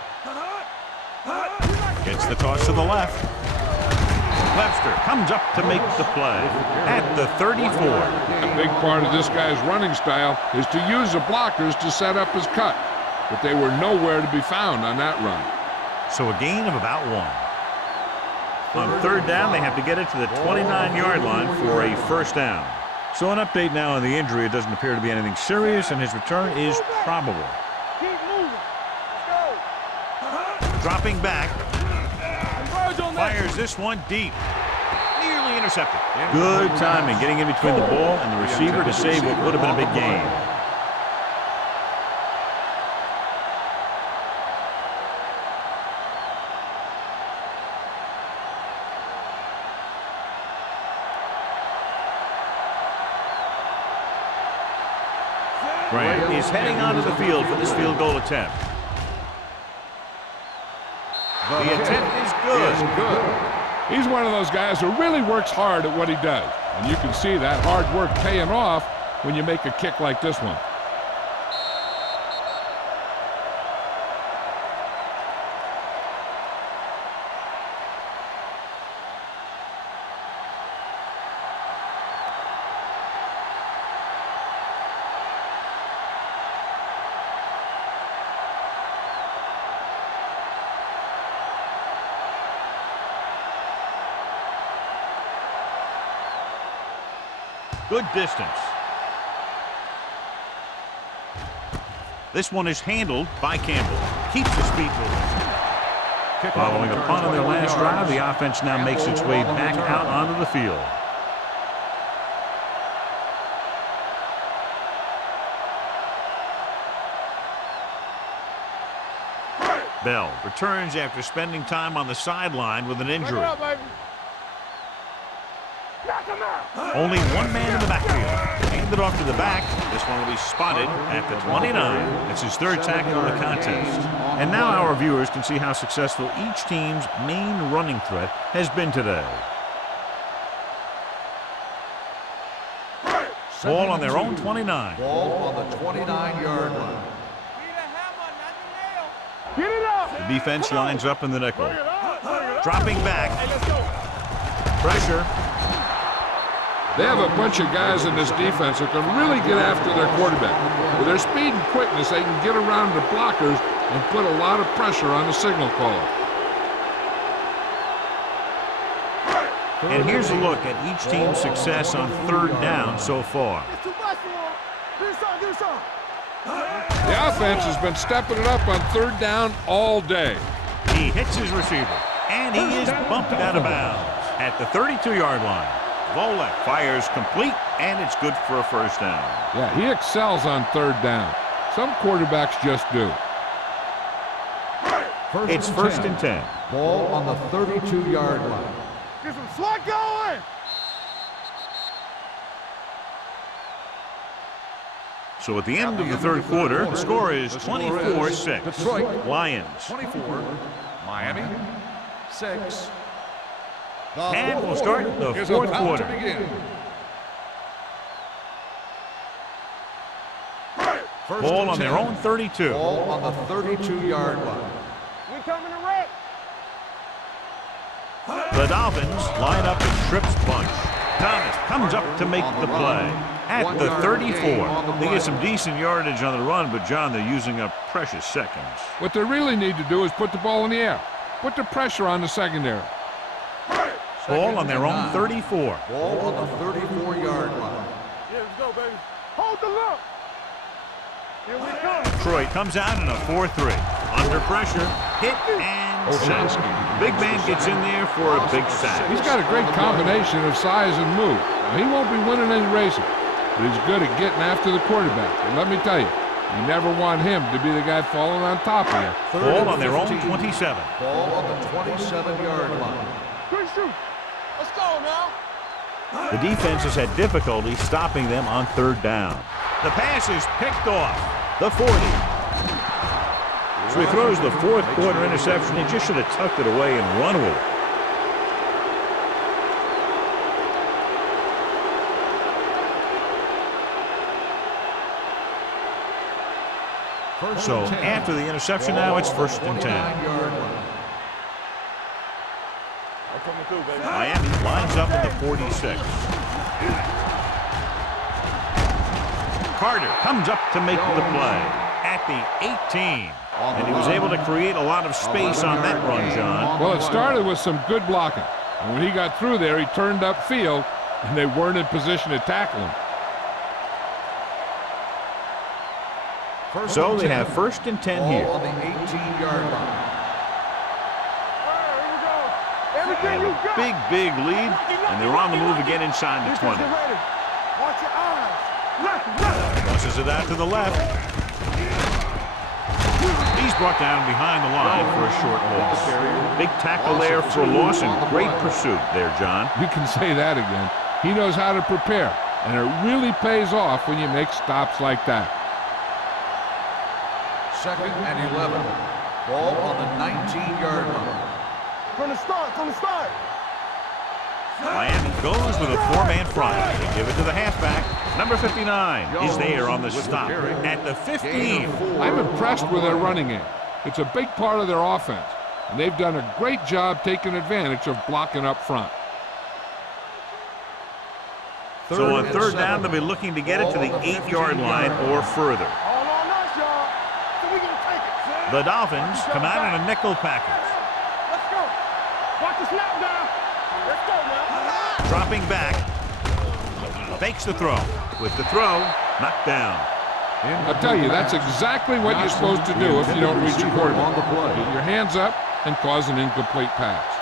Gets the toss to the left. Webster comes up to make the play at the 34. A big part of this guy's running style is to use the blockers to set up his cut, but they were nowhere to be found on that run. So a gain of about 1. On third down, they have to get it to the 29-yard line for a first down. So an update now on the injury. It doesn't appear to be anything serious, and his return is probable. Keep moving. Let's go. Dropping back. Fires this one deep. Nearly intercepted. Good timing, getting in between the ball and the receiver to save what would have been a big gain. Grant is heading onto the field for this field goal attempt. The attempt is good. He's one of those guys who really works hard at what he does. And you can see that hard work paying off when you make a kick like this one. Good distance. This one is handled by Campbell. Keeps his feet moving. Following a punt on their last drive, the offense now makes its way back out onto the field. Bell returns after spending time on the sideline with an injury. Only one man in the backfield. Handed off to the back. This one will be spotted at the 29. It's his third tackle of the contest. And now our viewers can see how successful each team's main running threat has been today. Ball on their own 29. Ball on the 29-yard line. Get it up. The defense lines up in the nickel. Dropping back. Pressure. They have a bunch of guys in this defense that can really get after their quarterback. With their speed and quickness, they can get around the blockers and put a lot of pressure on the signal caller. And here's a look at each team's success on third down so far. The offense has been stepping it up on third down all day. He hits his receiver, and he is bumped out of bounds at the 32-yard line. Volek fires complete, and it's good for a first down. Yeah, he excels on third down. Some quarterbacks just do. It's first and 10. Ball on the 32-yard line. Get some swat going. So at the end of the third quarter, the score is 24-6. Detroit Lions. 24, Miami 6. And we'll start the fourth quarter. Ball on their own 32. Ball on the 32-yard line. We coming to wreck. The Dolphins line up a trips bunch. Thomas comes up to make the play at the 34. They get some decent yardage on the run, but John, they're using up precious seconds. What they really need to do is put the ball in the air. Put the pressure on the secondary. Ball on their own 34. Ball on the 34-yard line. Yeah, let's go, baby. Hold the look. Here we come. Detroit comes out in a 4-3. Under pressure, hit and sack. Big man gets in there for a big sack. He's got a great combination of size and move. Now, he won't be winning any races, but he's good at getting after the quarterback. And let me tell you, you never want him to be the guy falling on top of you. Ball on their own 27. Ball on the 27-yard line. Good shoot. Let's go now. The defense has had difficulty stopping them on third down. The pass is picked off. The 40. So he throws the fourth quarter interception. He just should have tucked it away and run with it. So after the interception now, it's 1st and 10. Miami lines up in the 46. Carter comes up to make the play at the 18. And he was able to create a lot of space on that run, John. Well, it started with some good blocking. And when he got through there, he turned upfield, and they weren't in position to tackle him. So they have 1st and 10 here. On the 18-yard line. Everything you got. Big lead, and they're on the move again inside the 20. Watch your eyes. Crosses it out to the left. He's brought down behind the line for a short loss. Big tackle there for a loss and great pursuit there, John. You can say that again. He knows how to prepare, and it really pays off when you make stops like that. 2nd and 11. Ball on the 19-yard line. From the start. Miami goes with a 4-man front. They give it to the halfback. Number 59 is there on the stop at the 15. I'm impressed with their running game. It's a big part of their offense, and they've done a great job taking advantage of blocking up front. So on 3rd down, they'll be looking to get it to the 8-yard line or further. All on us, y'all. So we gonna take it. The Dolphins come out in a nickel package. Let's go. Watch the snap down. Let's go, man. Dropping back. Fakes the throw. With the throw, knocked down. I'll tell you, that's exactly what you're supposed to do if you don't reach your quarterback. Get your hands up and cause an incomplete pass.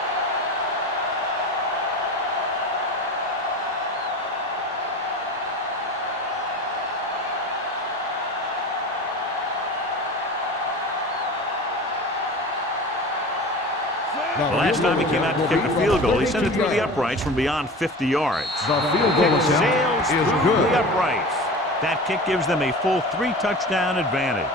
The last time he came out to kick a field goal, he sent it through the uprights from beyond 50 yards. The field goal Kick attempt sails is through good. the uprights. That kick gives them a full 3-touchdown advantage.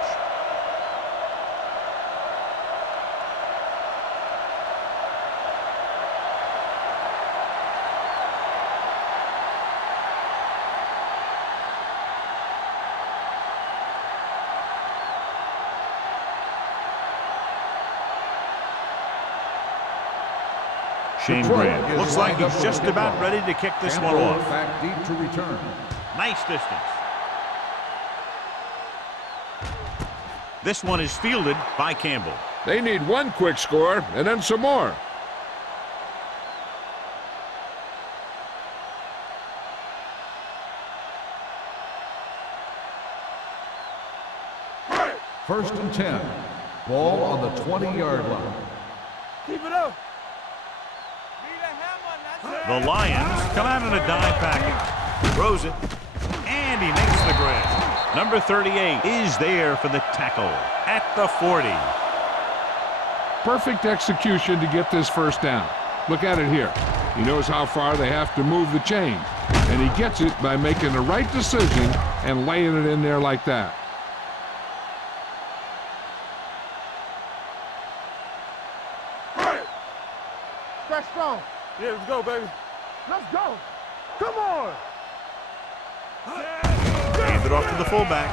Shane Graham looks like he's just about ready to kick this one off. Back deep to return. Nice distance. This one is fielded by Campbell. They need one quick score and then some more. First and 10. Ball on the 20-yard line. Keep it up. The Lions come out in a dime package. Throws it, and he makes the grab. Number 38 is there for the tackle at the 40. Perfect execution to get this first down. Look at it here. He knows how far they have to move the chain, and he gets it by making the right decision and laying it in there like that. Stretch strong. Yeah, let's go, baby. Let's go. Come on. Hand it off to the fullback.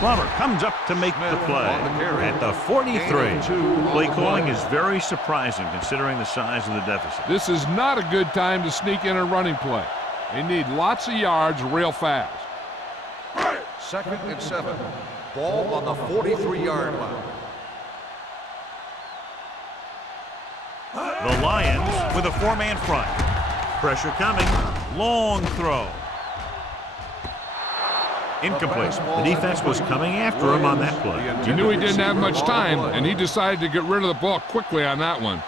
Plummer comes up to make the play at the 43. Play calling is very surprising considering the size of the deficit. This is not a good time to sneak in a running play. They need lots of yards real fast. 2nd and 7. Ball on the 43-yard line. The Lions with a 4-man front. Pressure coming. Long throw. Incomplete. The defense was coming after him on that play. He knew he didn't have much time, and he decided to get rid of the ball quickly on that one.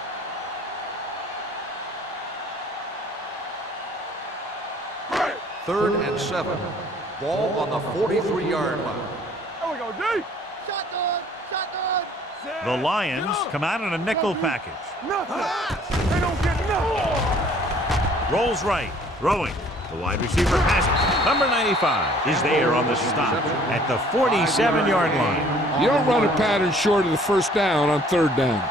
Third and 7. Ball on the 43-yard line. There we go, D. The Lions come out in a nickel package. Nothing. They don't get nothing. Rolls right. Throwing. The wide receiver has it. Number 95 is there on the stop at the 47-yard line. You don't run a pattern short of the first down on 3rd down.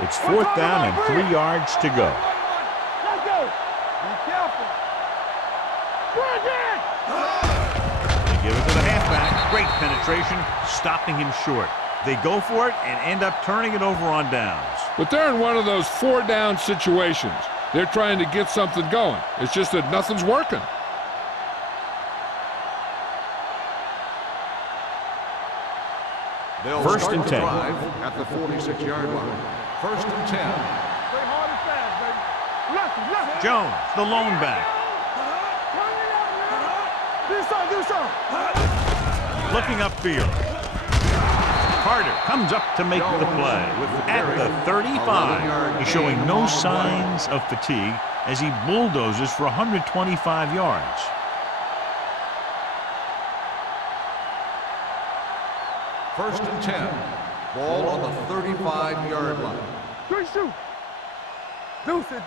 It's 4th down and 3 yards to go. Let's go. Be careful. They give it to the halfback. Great penetration, stopping him short. They go for it and end up turning it over on downs. But they're in one of those 4-down situations. They're trying to get something going. It's just that nothing's working. They'll First start and the 10. drive at the 46-yard line. First and 10. Play hard and fast, baby. Left. Jones, the lone back. Turn it up now. Do something. Looking upfield. Carter comes up to make the play. At the 35, he's showing no signs of fatigue as he bulldozes for 125 yards. First and 10. Ball on the 35-yard line. Good shoot. Deuce it.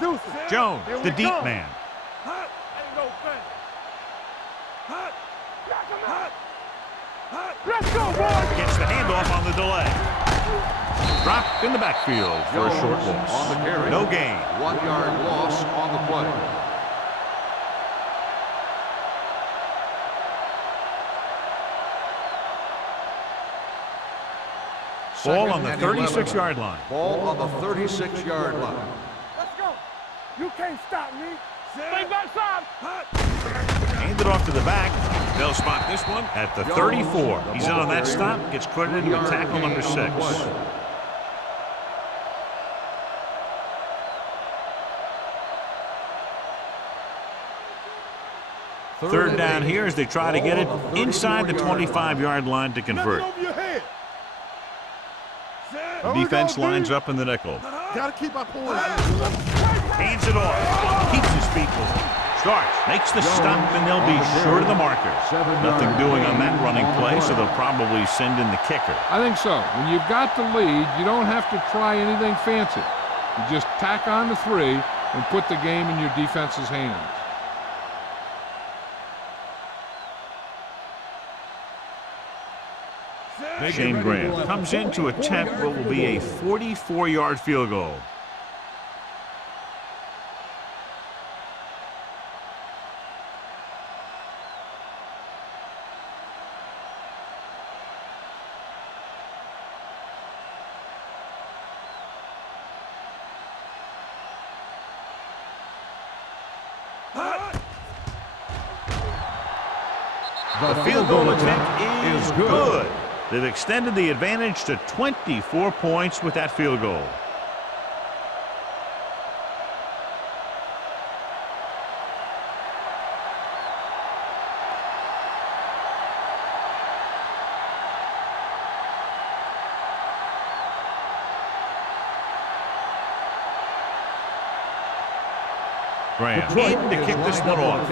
Jones, Here the we deep come. man. Ain't no fence. Knock him out. Let's go, boys. Gets the handoff on the delay. Dropped in the backfield for a short Jones on the loss. carry. No gain. 1-yard loss on the play. Ball on the Second and 36-yard line. Ball on the 36-yard line. Let's go. You can't stop me. Stay backside. Hand it off to the back. They'll spot this one at the 34. He's in on that stop. Gets credited with tackle number 6. Third down here as they try to get it inside the 25-yard line to convert. Over your head. The defense lines up in the nickel. Gotta keep our point. Hands it off. Keeps his feet moving. Starts. Makes the stop, and they'll be short of the marker. Nothing doing on that running play, so they'll probably send in the kicker. I think so. When you've got the lead, you don't have to try anything fancy. You just tack on the 3 and put the game in your defense's hands. Shane Graham comes in to attempt what will be a 44-yard field goal. The field goal attempt is good. They've extended the advantage to 24 points with that field goal. Graham in to kick this one off.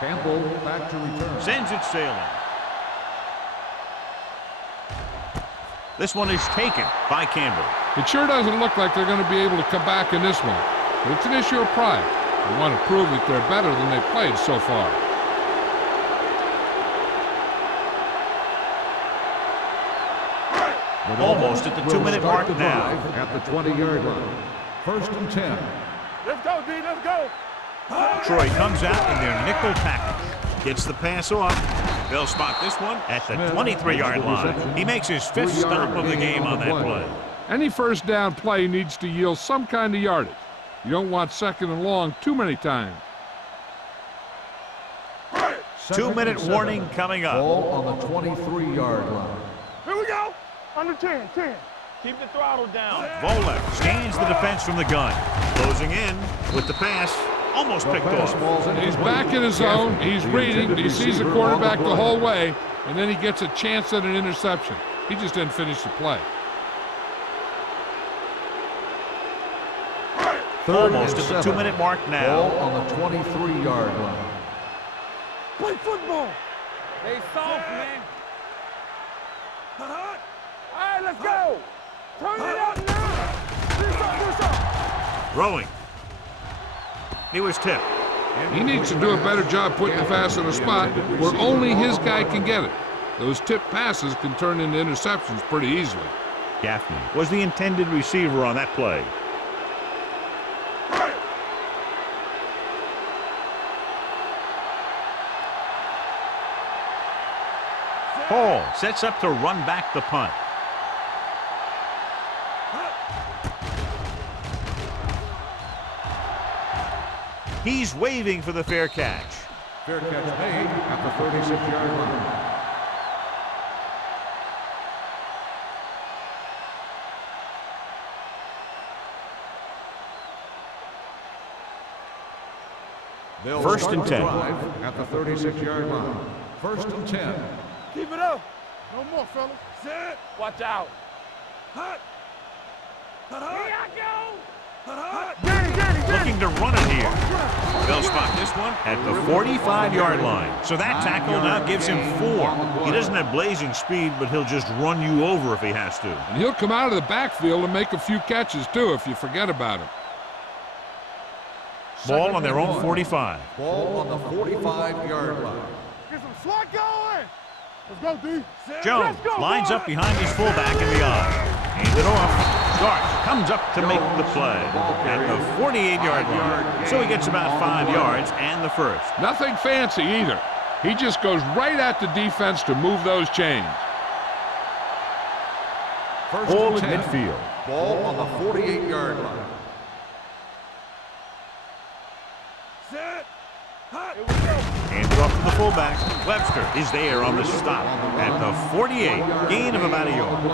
Campbell back to return. Sends it sailing. This one is taken by Campbell. It sure doesn't look like they're going to be able to come back in this one. But it's an issue of pride. They want to prove that they're better than they've played so far. Almost at the 2-minute mark now. At the 20-yard line. First and 10. Let's go, D. Let's go. Troy comes out in their nickel package. Gets the pass off. They'll spot this one at the 23-yard line. He makes his 5th stop of the game on that play. Any first down play needs to yield some kind of yardage. You don't want second and long too many times. 2-minute warning coming up. Ball on the 23-yard line. Here we go. Under 10. Keep the throttle down. Volek scans the defense from the gun. Closing in with the pass. Almost picked off. He's back in his zone. He's reading. He sees the quarterback the whole way, and then he gets a chance at an interception. He just didn't finish the play. Almost at the 2-minute mark now. Ball on the 23-yard line. Play football. They soft, man. All right, let's go. Turn it up now. Do something. Throwing. He was tipped. He needs to do a better job putting the pass in a spot where only his guy can get it. Those tipped passes can turn into interceptions pretty easily. Gaffney was the intended receiver on that play. Hall sets up to run back the punt. He's waving for the fair catch. Fair catch made at the 36-yard line. First and 10. At the 36-yard line. First and 10. Keep it up. No more, fellas. Sit. Watch out. Hut. Here I go. Looking to run it here. They'll spot this one at the 45-yard line. So that tackle now gives him 4. He doesn't have blazing speed, but he'll just run you over if he has to. And he'll come out of the backfield and make a few catches, too, if you forget about him. Ball on their own 45. Ball on the 45-yard line. Get some swat going. Let's go, D. Jones lines up behind his fullback in the eye. Hands it off. Starks comes up to make the play at the 48-yard line. So he gets about 5 yards and the first. Nothing fancy either. He just goes right at the defense to move those chains. Ball at midfield. Ball on the 48-yard line. Hands it off to the fullback. Webster is there on the stop at the 48. Gain of about a yard.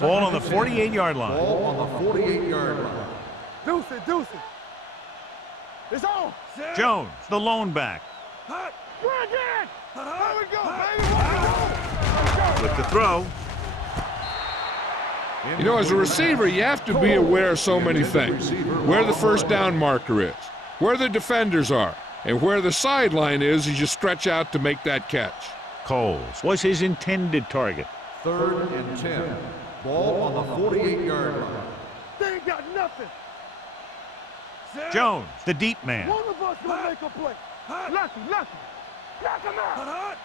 Ball on the 48-yard line. Ball on the 48-yard line. Deuce it, deuce it. It's on. Jones, the lone back. Hut. Go again. There we go, baby. With the throw. You know, as a receiver, you have to be aware of so many things. Where the first down marker is, where the defenders are, and where the sideline is as you stretch out to make that catch. Coles was his intended target. 3rd and 10. Ball on the 48-yard line. They ain't got nothing. Jones, the deep man. One of us gonna make a play. Lucky. Knock him out.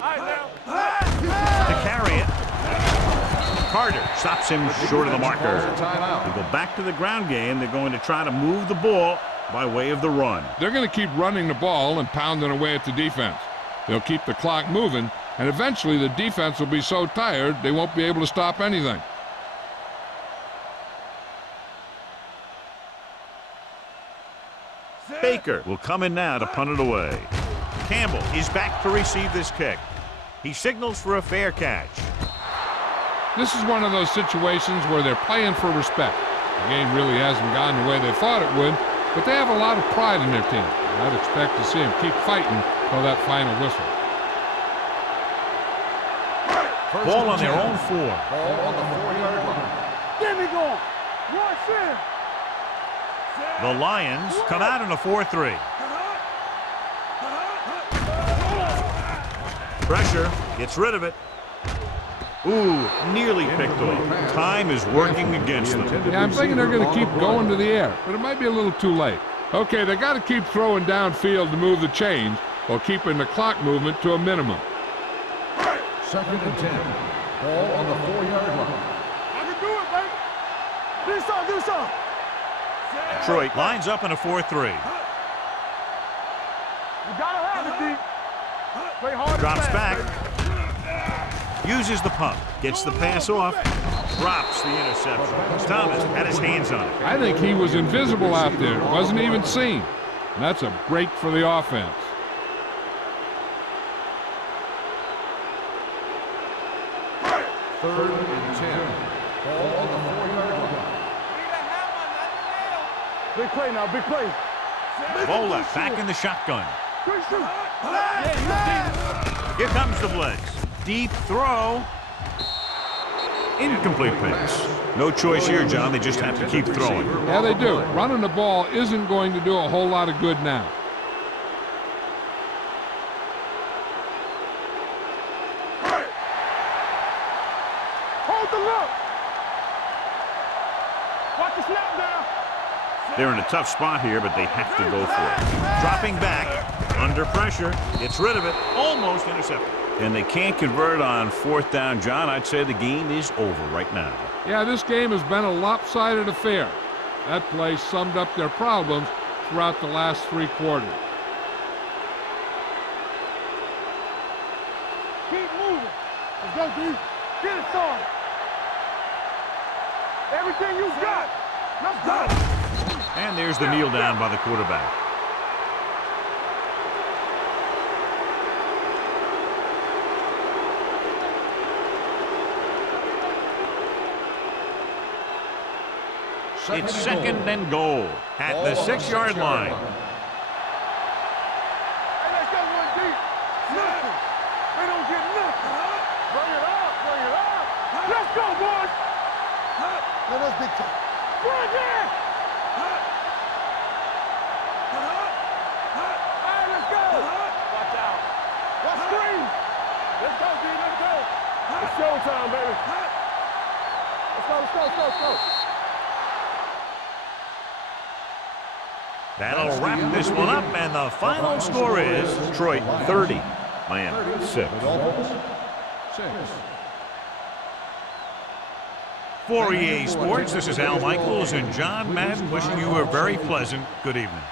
All right, now. To carry it. Carter stops him short of the marker. They go back to the ground game. They're going to try to move the ball by way of the run. They're going to keep running the ball and pounding away at the defense. They'll keep the clock moving, and eventually the defense will be so tired they won't be able to stop anything. Baker will come in now to punt it away. Campbell is back to receive this kick. He signals for a fair catch. This is one of those situations where they're playing for respect. The game really hasn't gone the way they thought it would, but they have a lot of pride in their team. I'd expect to see them keep fighting till that final whistle. Ball on their own 4. Ball on the 4-yard line. Get me going. Rush in. The Lions come out in a 4-3. Pressure, gets rid of it. Ooh, nearly picked off. Time is working against them. Yeah, I'm thinking they're going to keep going to the air, but it might be a little too late. Okay, they got to keep throwing downfield to move the chains while keeping the clock movement to a minimum. 2nd and 10. Ball on the 4-yard line. I can do it, baby. Do something. Detroit lines up in a 4-3. You gotta have it, D. Play hard. Drops and fast, back. baby. Uses the pump. Gets the pass off. Drops the interception. Thomas had his hands on it. I think he was invisible out there. Wasn't even seen. And that's a break for the offense. Third and 10. Ball on the 4-yard line. Big play now, big play. Bola back in the shotgun. Quick shoot. Here comes the blitz. Deep throw. Incomplete pass. No choice here, John. They just have to keep throwing. Yeah, they do. Running the ball isn't going to do a whole lot of good now. Hold the look. Watch the snap down. They're in a tough spot here, but they have to go for it. Dropping back, under pressure, gets rid of it, almost intercepted. And they can't convert on 4th down, John. I'd say the game is over right now. Yeah, this game has been a lopsided affair. That play summed up their problems throughout the last 3 quarters. Keep moving. Let's go, D. Get it started. Everything you got. Let's go. And there's the kneel down by the quarterback. It's 2nd and goal at the 6-yard line. Hey, let's go one deep. Nothing. They don't get nothing. Bring it up. Bring it up. Let's go, boys. Let us big time. Right there. All right, let's go. Watch out. Let's scream. Let's go, D. Let's go. It's showtime, baby. Let's go, let's go, let's go, let's go. That'll wrap this one up, and the final score is Detroit 30, Miami 6. For EA Sports, this is Al Michaels and John Madden wishing you a very pleasant good evening.